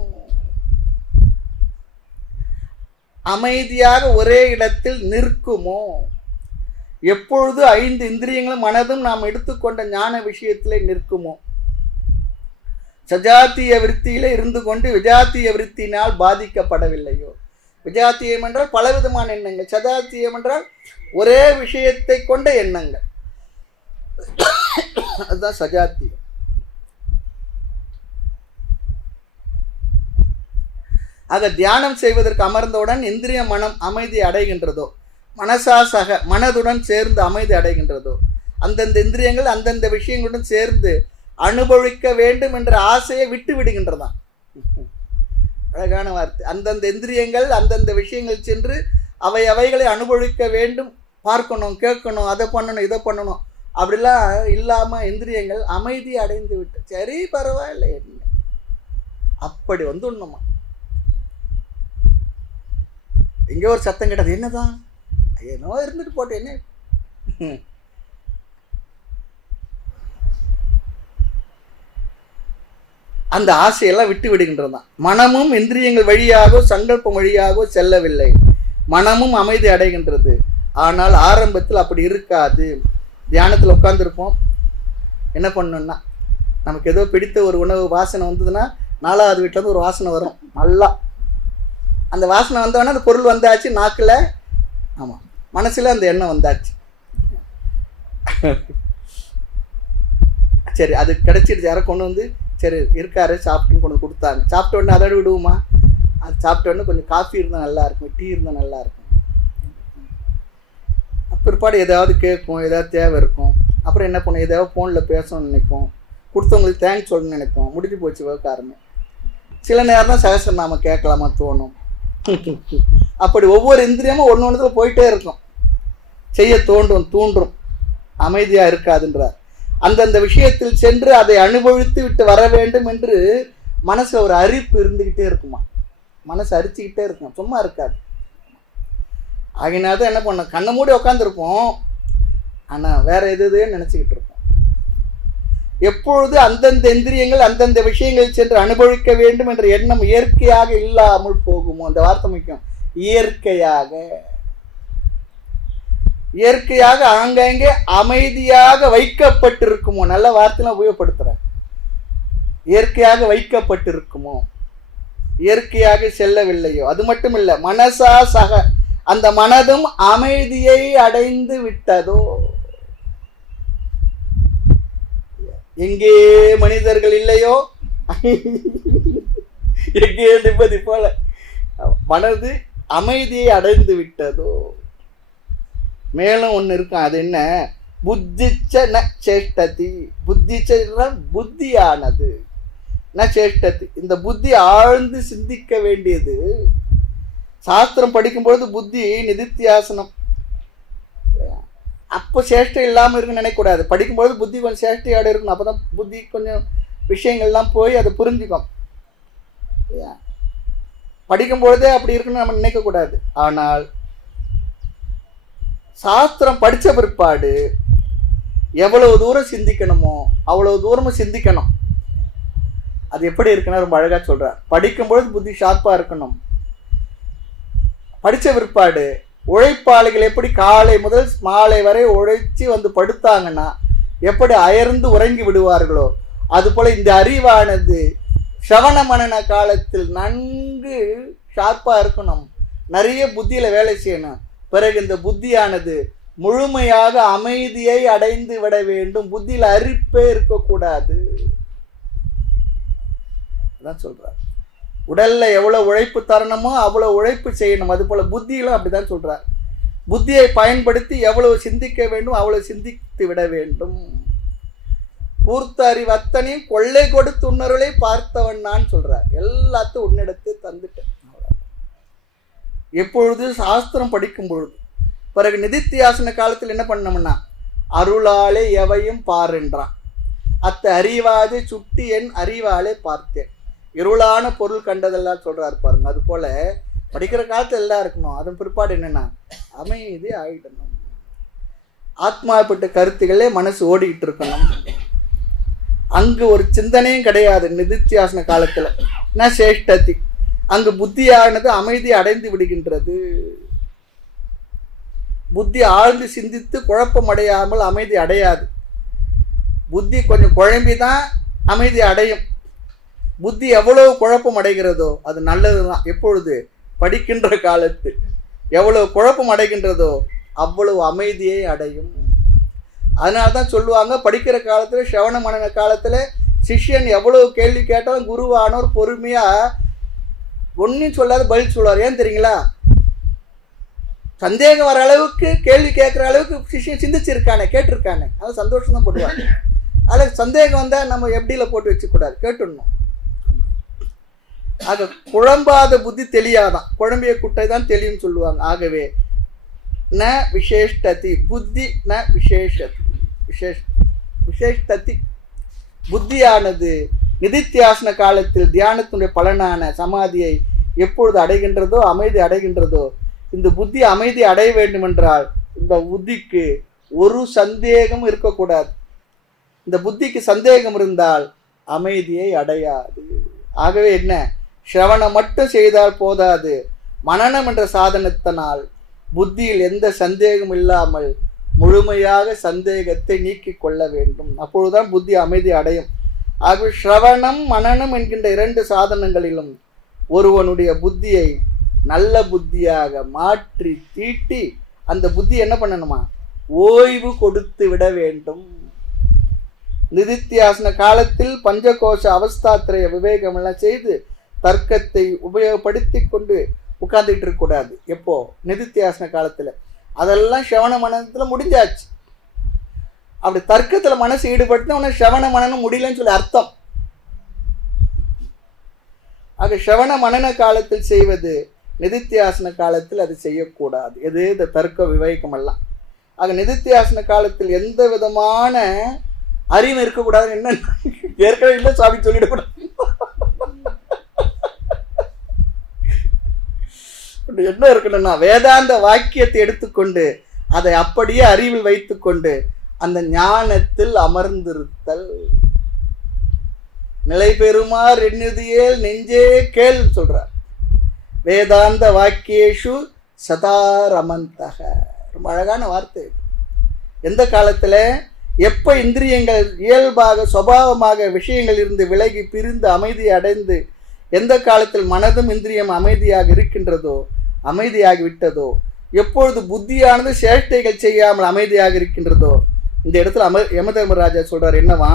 அமைதியாக ஒரே இடத்தில் நிற்குமோ, எப்பொழுது 5 இந்திரியங்களும் மனதும் நாம் எடுத்துக்கொண்ட ஞான விஷயத்திலே நிற்குமோ, சஜாத்திய விருத்தியிலே இருந்து கொண்டு விஜாத்திய விருத்தினால் பாதிக்கப்படவில்லையோ. விஜாத்தியம் என்றால் பலவிதமான எண்ணங்கள், சஜாத்தியம் என்றால் ஒரே விஷயத்தை கொண்ட எண்ணங்கள், அதுதான் சஜாத்தியம். ஆக தியானம் செய்வதற்கு அமர்ந்தவுடன் இந்திரிய மனம் அமைதி அடைகின்றதோ, மனசா சக மனதுடன் சேர்ந்து அமைதி அடைகின்றதோ, அந்தந்த இந்திரியங்கள் அந்தந்த விஷயங்களுடன் சேர்ந்து அனுபவிக்க வேண்டும் என்ற ஆசையை விட்டு விடுகின்றதான். அழகான வார்த்தை. அந்தந்த இந்திரியங்கள் அந்தந்த விஷயங்கள் சென்று அவைகளை அனுபவிக்க வேண்டும், பார்க்கணும், கேட்கணும், அதை பண்ணணும், இதை பண்ணணும், அப்படிலாம் இல்லாமல் இந்திரியங்கள் அமைதி அடைந்து விட்டு சரி பரவாயில்லை என்ன அப்படி ஒன்றுமா. எங்கே ஒரு சத்தம் கேட்டது, என்னதான் ஏனோ இருந்துட்டு போட்டேன்னு அந்த ஆசையெல்லாம் விட்டு விடுகின்றதான். மனமும் இந்திரியங்கள் வழியாகவோ சங்கல்பம் வழியாகவோ செல்லவில்லை, மனமும் அமைதி அடைகின்றது. ஆனால் ஆரம்பத்தில் அப்படி இருக்காது. தியானத்தில் உட்காந்துருப்போம், என்ன பண்ணணும்னா நமக்கு ஏதோ பிடித்த ஒரு உணவு வாசனை வந்ததுன்னா 4வது வீட்டிலேருந்து ஒரு வாசனை வரும் நல்லா. அந்த வாசனை வந்தோடனே அந்த பொருள் வந்தாச்சு நாக்கில், ஆமாம் மனசில் அந்த எண்ணம் வந்தாச்சு. சரி அது கிடைச்சிடுச்சு, யாரை கொண்டு வந்து சரி இருக்காரு சாப்பிட்டுன்னு கொண்டு கொடுத்தாங்க. சாப்பிட்ட உடனே அதோட விடுவோமா? அது சாப்பிட்ட உடனே கொஞ்சம் காஃபி இருந்தால் நல்லாயிருக்கும், டீ இருந்தால் நல்லாயிருக்கும். பிற்பாடு ஏதாவது கேட்கும், ஏதாவது தேவை இருக்கும். அப்புறம் என்ன பண்ணும், ஏதாவது ஃபோனில் பேசணும்னு நினைப்போம், கொடுத்தவங்களுக்கு தேங்க்ஸ் சொல்லணும்னு நினைப்போம். முடிஞ்சு போச்சு விவகாரமே. சில நேரம் தான் சகஸ்ரநாம கேட்கலாமா தோணும். அப்படி ஒவ்வொரு இந்திரியமும் ஒன்று ஒன்றுத்தில் போயிட்டே இருக்கும், செய்ய தூண்டும், அமைதியாக இருக்காதுன்றார். அந்தந்த விஷயத்தில் சென்று அதை அனுபவித்து விட்டு வர வேண்டும் என்று மனசு ஒரு அரிப்பு இருந்துக்கிட்டே இருக்குமா, மனசு அரிச்சுக்கிட்டே இருக்கும், சும்மா இருக்காது. ஆகினால தான் என்ன பண்ணோம், கண்ணை மூடி உட்காந்துருப்போம், ஆனால் வேற எதுன்னு நினச்சிக்கிட்டு இருப்போம். எப்பொழுது அந்தந்த இந்திரியங்கள் அந்தந்த விஷயங்கள் சென்று அனுபவிக்க வேண்டும் என்ற எண்ணம் இயற்கையாக இல்லாமல் போகுமோ, அந்த வார்த்தை முக்கியம், இயற்கையாக ஆங்காங்கே அமைதியாக வைக்கப்பட்டிருக்குமோ, நல்ல வார்த்தைலாம் உபயோகப்படுத்துறேன். இயற்கையாக வைக்கப்பட்டிருக்குமோ, இயற்கையாக செல்லவில்லையோ. அது மட்டும் இல்லை, மனசா சக அந்த மனதும் அமைதியை அடைந்து விட்டதோ. எங்கே மனிதர்கள் இல்லையோ எங்கே நிம்மதி போல மனது அமைதியை அடைந்து விட்டதோ. மேலும் ஒன்று இருக்கும், அது என்ன, புத்திச்ச ந சேஷ்டதி. புத்திச்ச புத்தியானது, ந சேஷ்டதி. இந்த புத்தி ஆழ்ந்து சிந்திக்க வேண்டியது. சாஸ்திரம் படிக்கும்பொழுது புத்தி நிதித்தியாசனம், அப்போ சேஷ்டை இல்லாமல் இருக்குன்னு நினைக்கக்கூடாது. படிக்கும்பொழுது புத்தி கொஞ்சம் சேஷ்டையோடு இருக்கணும், அப்போ தான் புத்தி கொஞ்சம் விஷயங்கள்லாம் போய் அதை புரிஞ்சுக்கும். படிக்கும்பொழுதே அப்படி இருக்குன்னு நம்ம நினைக்கக்கூடாது. ஆனால் சாஸ்திரம் படித்த பிற்பாடு எவ்வளவு தூரம் சிந்திக்கணுமோ அவ்வளவு தூரமும் சிந்திக்கணும். அது எப்படி இருக்குன்னா ரொம்ப அழகாக சொல்கிறார். படிக்கும்பொழுது புத்தி ஷார்ப்பாக இருக்கணும். படித்த பிற்பாடு உழைப்பாளிகள் எப்படி காலை முதல் மாலை வரை உழைச்சி வந்து படுத்தாங்கன்னா எப்படி அயர்ந்து உறங்கி விடுவார்களோ, அதுபோல் இந்த அறிவானது சவண மனன காலத்தில் நன்கு ஷார்ப்பாக இருக்கணும், நிறைய புத்தியில் வேலை செய்யணும். பிறகு இந்த புத்தியானது முழுமையாக அமைதியை அடைந்து விட வேண்டும். புத்தியில் அரிப்பே இருக்கக்கூடாது. அதான் சொல்றார். உடல்ல எவ்வளவு உழைப்பு தரணுமோ அவ்வளவு உழைப்பு செய்யணும். அது போல புத்தியிலும் அப்படிதான் சொல்றார். புத்தியை பயன்படுத்தி எவ்வளவு சிந்திக்க வேண்டும் அவ்வளவு சிந்தித்து விட வேண்டும். பூர்த்த அறிவு அத்தனையும் கொள்ளை கொடுத்து உன்னருளை பார்த்தவன் நான் சொல்றார். எல்லாத்தையும் உன்னிடத்து தந்துட்டேன். எப்பொழுது சாஸ்திரம் படிக்கும் பொழுது. பிறகு நிதித்தியாசன காலத்தில் என்ன பண்ணோம்னா, அருளாலே எவையும் பாருன்றான். அத்த அறிவாது சுட்டி என் அறிவாலே பார்த்தேன். இருளான பொருள் கண்டதெல்லாம் சொல்றாரு பாருங்க. அது போல படிக்கிற காலத்தில் எல்லாம் இருக்கணும். அதன் பிற்பாடு என்னன்னா அமைதி ஆகிடணும். ஆத்மாப்பட்ட கருத்துக்களே மனசு ஓடிக்கிட்டு இருக்கணும். அங்கு ஒரு சிந்தனையும் கிடையாது. நிதித்தியாசன காலத்துல ந சேஷ்டதி, அங்கு புத்தியானது அமைதி அடைந்து விடுகின்றது. புத்தி ஆழ்ந்து சிந்தித்து குழப்பம் அடையாமல் அமைதி அடையாது. புத்தி கொஞ்சம் குழம்பிதான் அமைதி அடையும். புத்தி எவ்வளவு குழப்பம் அடைகிறதோ அது நல்லதுதான். எப்பொழுது? படிக்கின்ற காலத்து எவ்வளவு குழப்பம் அடைகின்றதோ அவ்வளவு அமைதியை அடையும். அதனால்தான் சொல்லுவாங்க, படிக்கிற காலத்துல சிரவண மனன காலத்துல சிஷ்யன் எவ்வளவு கேள்வி கேட்டாலும் குருவானோர் பொறுமையா ஒன்னும் சொல்லாத பதில் சொல்லுவார். ஏன் தெரியுங்களா? சந்தேகம் வர அளவுக்கு, கேள்வி கேட்குற அளவுக்கு சிஷ்யன் சிந்திச்சிருக்கானே, கேட்டிருக்கானே, அது சந்தோஷம் தான் போடுவாங்க. அதில் சந்தேகம் வந்தால் நம்ம எப்படியில் போட்டு வச்சுக்கூடாது, கேட்டுடணும். ஆக குழம்பாத புத்தி தெளியாதான், குழம்பிய குட்டை தான் தெளியும் சொல்லுவாங்க. ஆகவே ந விசேஷ்டதி புத்தி, ந விசேஷ்டதி புத்தியானது நிதித்தியாசன காலத்தில் தியானத்தினுடைய பலனான சமாதியை எப்பொழுது அடைகின்றதோ, அமைதி அடைகின்றதோ, இந்த புத்தி அமைதி அடைய வேண்டும் என்றால் இந்த புத்திக்கு ஒரு சந்தேகம் இருக்கக்கூடாது. இந்த புத்திக்கு சந்தேகம் இருந்தால் அமைதியை அடையாது. ஆகவே என்ன, சிரவணம் மட்டும் செய்தால் போதாது, மனனம் என்ற சாதனத்தினால் புத்தியில் எந்த சந்தேகம் இல்லாமல் முழுமையாக சந்தேகத்தை நீக்கிக் கொள்ள வேண்டும். அப்பொழுதுதான் புத்தி அமைதி அடையும். ஆகவே சிரவணம் மனனம் என்கின்ற 2 சாதனங்களிலும் ஒருவனுடைய புத்தியை நல்ல புத்தியாக மாற்றி தீட்டி அந்த புத்தி என்ன பண்ணணுமா, ஓய்வு கொடுத்து விட வேண்டும். நிதித்தியாசன காலத்தில் பஞ்சகோஷ அவஸ்தாத்திரைய விவேகம் எல்லாம் செய்து தர்க்கத்தை உபயோகப்படுத்தி கொண்டு உட்கார்ந்துட்டு இருக்க கூடாது. எப்போ? நிதித்தியாசன காலத்துல. அதெல்லாம் சிரவண மனனத்துல முடிஞ்சாச்சு. அப்படி தர்க்கத்துல மனசு ஈடுபட்டு உனக்கு சிரவண மனனம் முடியலன்னு சொல்லி அர்த்தம். ஆக சிரவண மனன காலத்தில் செய்வது, நிதித்தியாசன காலத்தில் அது செய்யக்கூடாது. எது? இந்த தர்க்க விவேகம் எல்லாம். ஆக நிதித்தியாசன காலத்தில் எந்த விதமான அறிவு இருக்கக்கூடாது. என்ன ஏற்கனவே இல்லை சாமி சொல்லிடக்கூடாது. என்ன இருக்கணும்னா, வேதாந்த வாக்கியத்தை எடுத்துக்கொண்டு அதை அப்படியே அறிவில் வைத்துக்கொண்டு அந்த ஞானத்தில் அமர்ந்திருத்தல். நிலை பெறுமாறு எண்ணுதியேல் நெஞ்சே கேள் சொல்றார். வேதாந்த வாக்கியேஷு சதாரமந்தக. ரொம்ப அழகான வார்த்தை. எந்த காலத்துல, எப்ப இந்திரியங்கள் இயல்பாக சுபாவமாக விஷயங்கள் இருந்து விலகி பிரிந்து அமைதி அடைந்து, எந்த காலத்தில் மனதும் இந்திரியம் அமைதியாக இருக்கின்றதோ, அமைதியாகி விட்டதோ, எப்பொழுது புத்தியானது சேஷ்டைகள் செய்யாமல் அமைதியாக இருக்கின்றதோ, இந்த இடத்துல யமதர்மராஜா சொல்றார் என்னவா,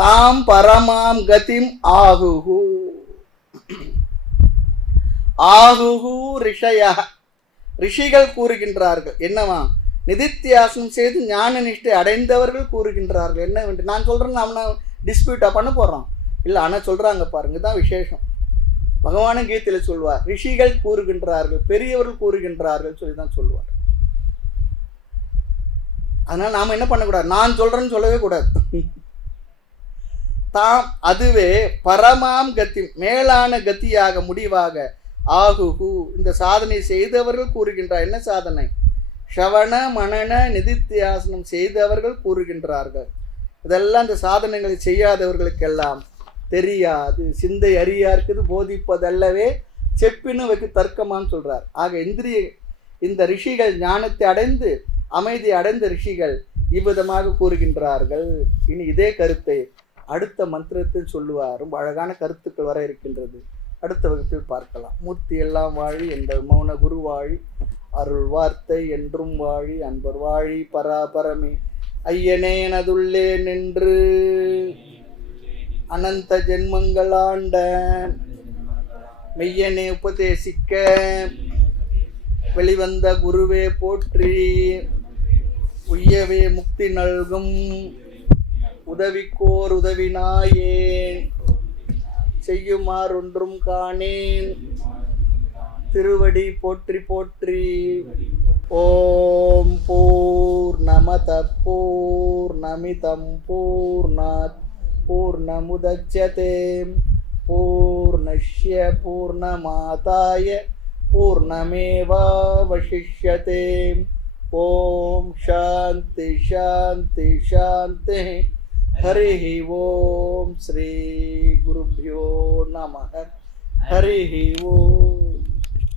தாம் பரமாம் கதிம் ஆகுஹு ஆகுஹு ரிஷயா. ரிஷிகள் கூறுகின்றார்கள் என்னவா, நிதித்தியாசனம் செய்து ஞான நிஷ்டை அடைந்தவர்கள் கூறுகின்றார்கள். என்னவென்று நான் சொல்றேன்னு அவனை டிஸ்பியூட்டா பண்ண போறான் இல்லை, ஆனால் சொல்றாங்க பாருங்க, தான் விசேஷம். பகவான கீதையில் சொல்வார், ரிஷிகள் கூறுகின்றார்கள், பெரியவர்கள் கூறுகின்றார்கள் சொல்லி தான் சொல்லுவார். அதனால நாம என்ன பண்ணக்கூடாது, நான் சொல்றேன்னு சொல்லவே கூடாது. தாம் அதுவே பரமாம் கத்தி, மேலான கத்தியாக முடிவாக ஆகுகு, இந்த சாதனை செய்தவர்கள் கூறுகின்றார். என்ன சாதனை? ஸ்ரவண மனன நிதித்தியாசனம் செய்தவர்கள் கூறுகின்றார்கள். இதெல்லாம் இந்த சாதனைகளை செய்யாதவர்களுக்கெல்லாம் தெரியாது. சிந்தை அறியார்க்குது போதிப்பதல்லவே செப்பின்னு வைக்க தர்க்கமான்னு சொல்றார். ஆக இந்த ரிஷிகள் ஞானத்தை அடைந்து அமைதி அடைந்த ரிஷிகள் இவ்விதமாக கூறுகின்றார்கள். இனி இதே கருத்தை அடுத்த மந்திரத்தில் சொல்லுவார். ரொம்ப அழகான கருத்துக்கள் வர இருக்கின்றது, அடுத்த வகுப்பில் பார்க்கலாம். மூர்த்தி எல்லாம் வாழி, எங்கள் மௌன குரு வாழி, அருள் வார்த்தை என்றும் வாழி, அன்பர் வாழி, பராபரமே ஐயனே எனதுள்ளே நின்று அனந்த ஜென்மங்களாண்ட மெய்யனே உபதேசிக்க வெளிவந்த குருவே போற்றி, உய்யவே முக்தி நல்கும் உதவிக்கோர் உதவினாயேன், செய்யுமாறொன்றும் காணேன் திருவடி போற்றி போற்றி. ஓம் பூர்ணமத பூர்ணமிதம் பூர்ணாத் பூர்ணமுதச்யதே பூர்ணஸ்ய பூர்ணமாதாய பூர்ணமேவாவசிஷ்யதே. ஓம் சாந்தி சாந்தி சாந்தி. हरिः ओम श्री गुरुभ्यो नमः हरिः ओम.